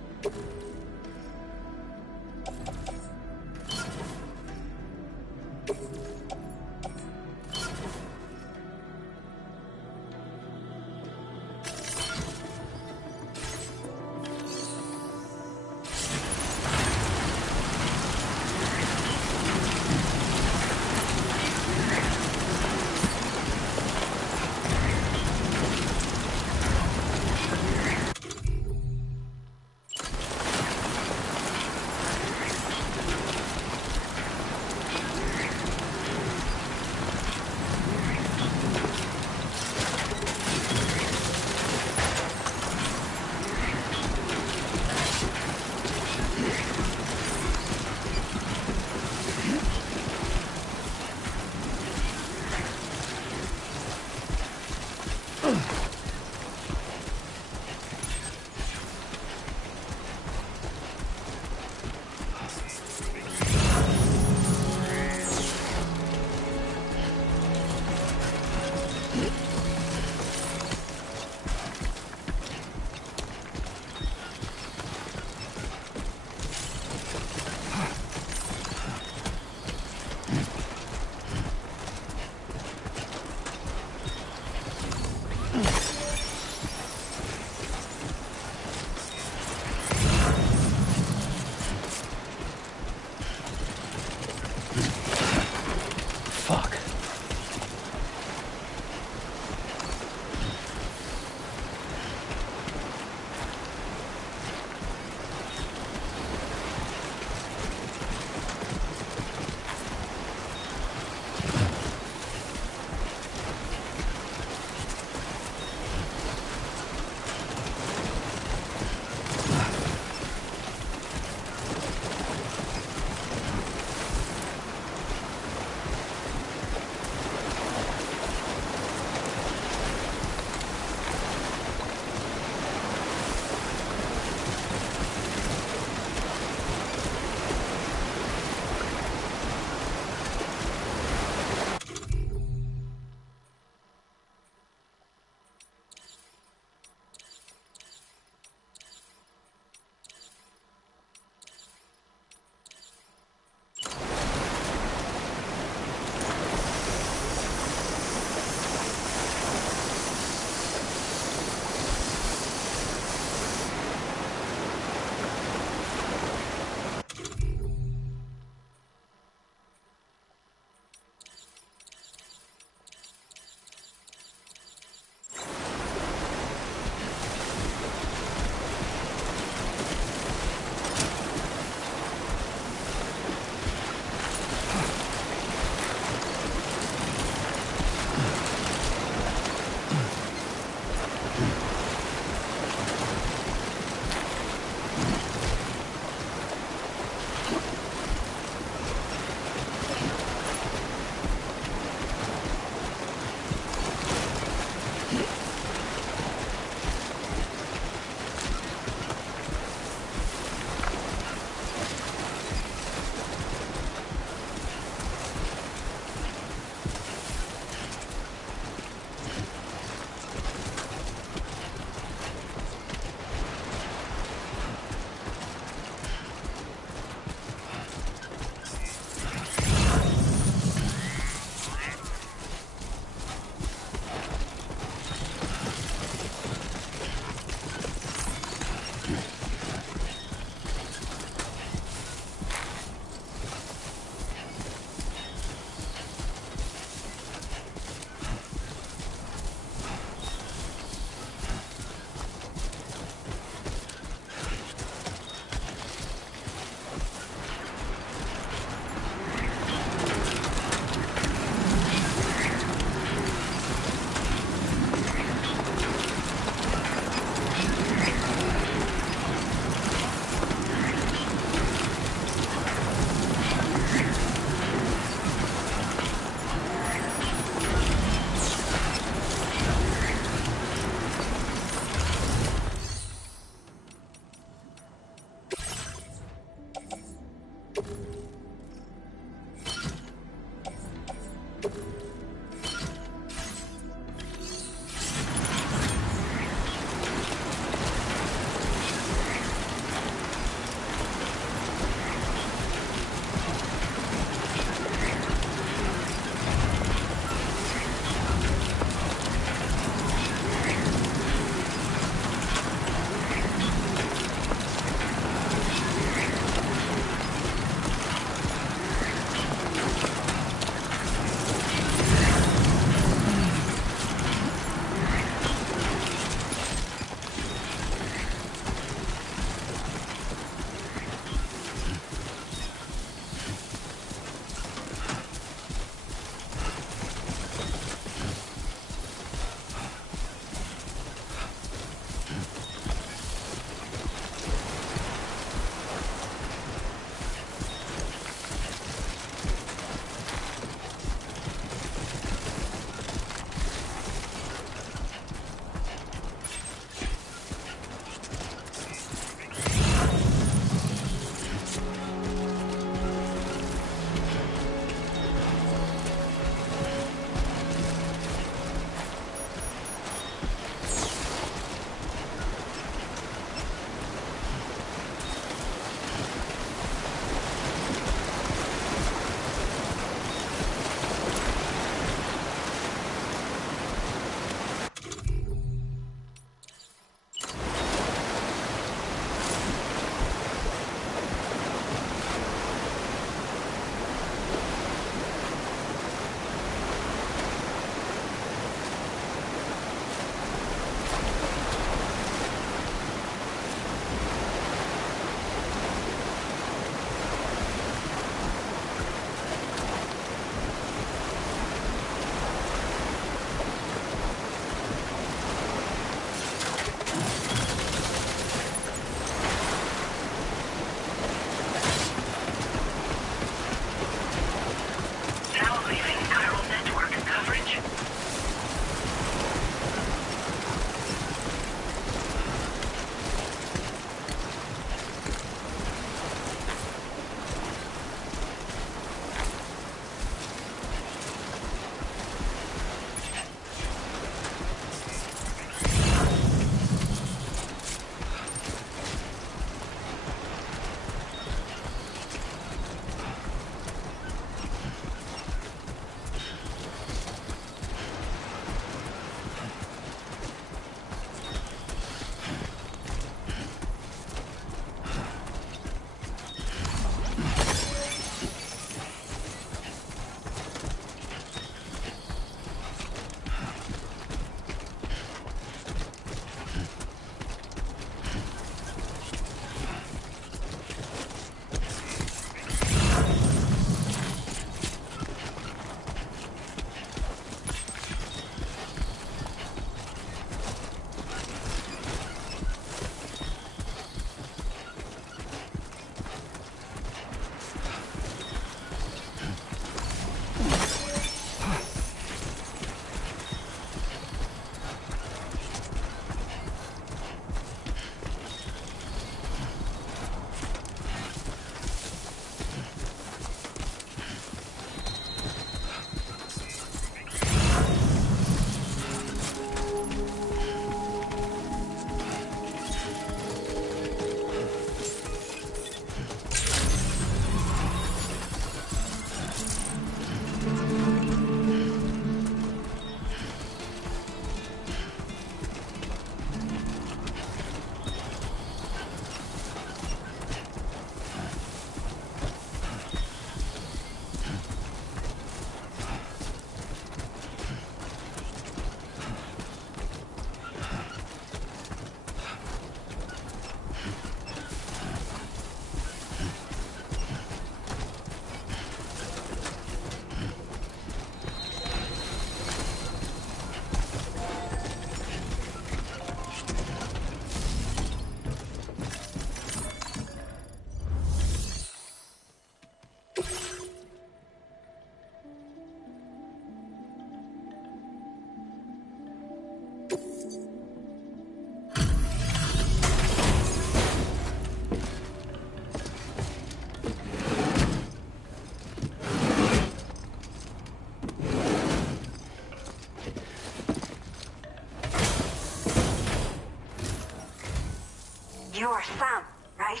You are Sam, right?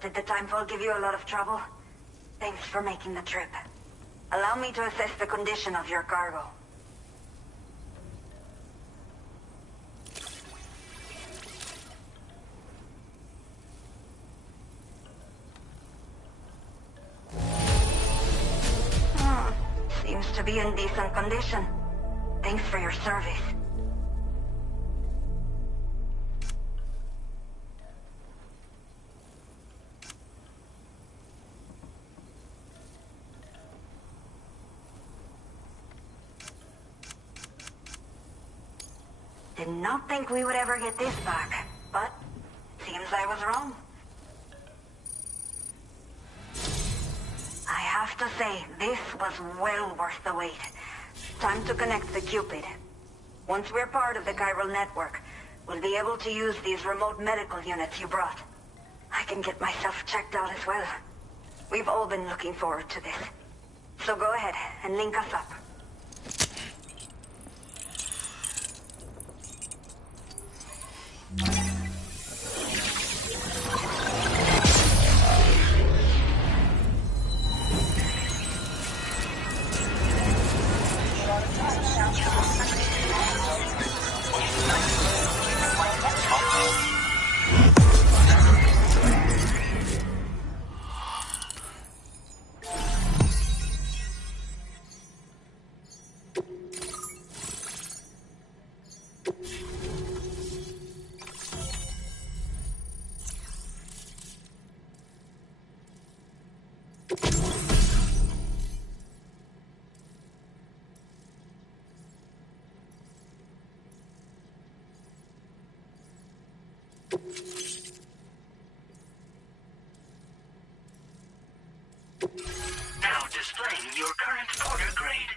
Did the timefall give you a lot of trouble? Thanks for making the trip. Allow me to assess the condition of your cargo. Seems to be in decent condition. Thanks for your service. Did not think we would ever get this back, but seems I was wrong. I have to say, this was well worth the wait. Time to connect the Cupid. Once we're part of the chiral network, we'll be able to use these remote medical units you brought. I can get myself checked out as well. We've all been looking forward to this. So go ahead and link us up. Now displaying your current porter grade.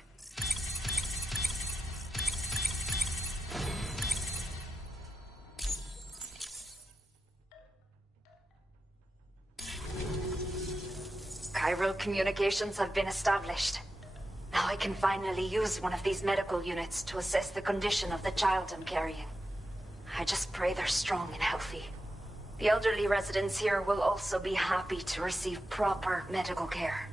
Chiral communications have been established. Now I can finally use one of these medical units to assess the condition of the child I'm carrying. I just pray they're strong and healthy. The elderly residents here will also be happy to receive proper medical care.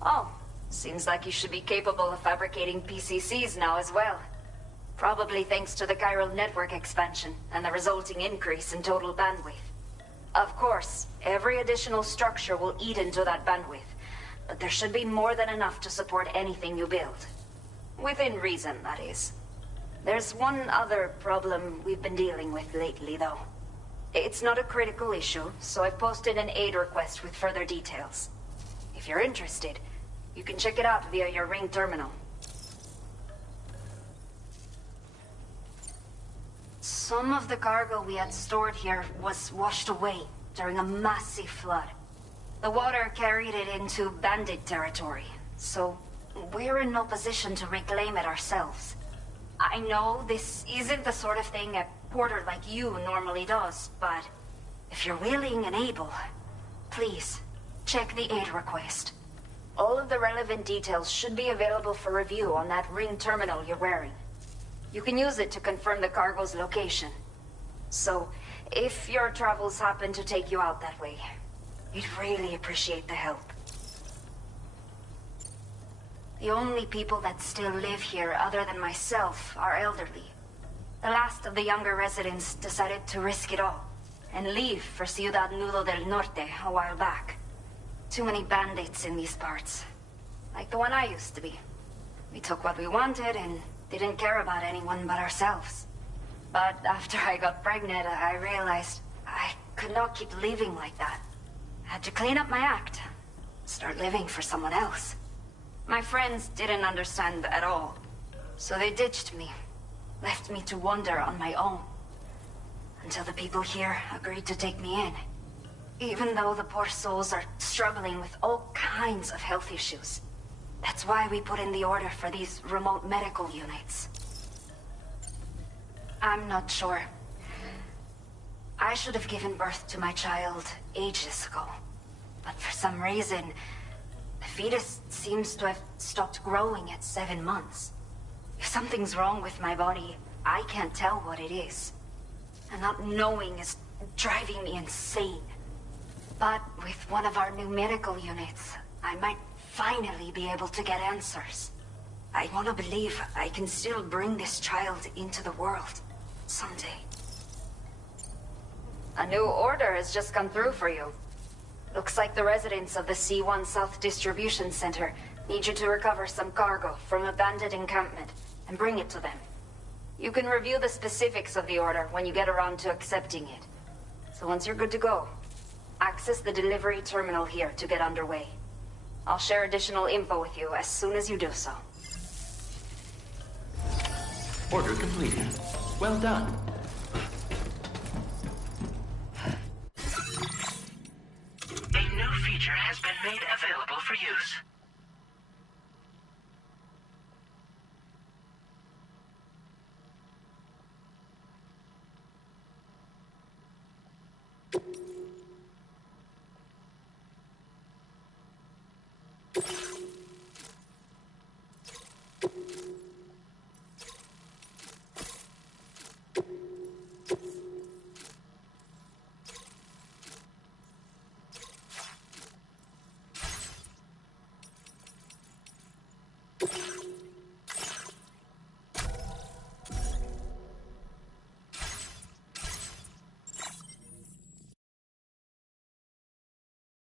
Oh, seems like you should be capable of fabricating PCCs now as well. Probably thanks to the chiral network expansion and the resulting increase in total bandwidth. Of course, every additional structure will eat into that bandwidth, but there should be more than enough to support anything you build. Within reason, that is. There's one other problem we've been dealing with lately, though. It's not a critical issue, so I've posted an aid request with further details. If you're interested, you can check it out via your ring terminal. Some of the cargo we had stored here was washed away during a massive flood. The water carried it into bandit territory, so we're in no position to reclaim it ourselves. I know this isn't the sort of thing a porter like you normally does, but if you're willing and able, please, check the aid request. All of the relevant details should be available for review on that ring terminal you're wearing. You can use it to confirm the cargo's location. So, if your travels happen to take you out that way, we'd really appreciate the help. The only people that still live here other than myself are elderly. The last of the younger residents decided to risk it all and leave for Ciudad Nudo del Norte a while back. Too many bandits in these parts. Like the one I used to be. We took what we wanted and didn't care about anyone but ourselves. But after I got pregnant, I realized I could not keep living like that. I had to clean up my act. Start living for someone else. My friends didn't understand at all. So they ditched me. Left me to wander on my own. Until the people here agreed to take me in. Even though the poor souls are struggling with all kinds of health issues. That's why we put in the order for these remote medical units. I'm not sure. I should have given birth to my child ages ago. But for some reason, the fetus seems to have stopped growing at 7 months. If something's wrong with my body, I can't tell what it is. And not knowing is driving me insane. But with one of our new medical units, I might finally be able to get answers. I want to believe I can still bring this child into the world someday. A new order has just come through for you. Looks like the residents of the C1 South Distribution Center need you to recover some cargo from a bandit encampment and bring it to them. You can review the specifics of the order when you get around to accepting it. So once you're good to go, access the delivery terminal here to get underway. I'll share additional info with you as soon as you do so. Order completed. Well done. A new feature has been made available for use.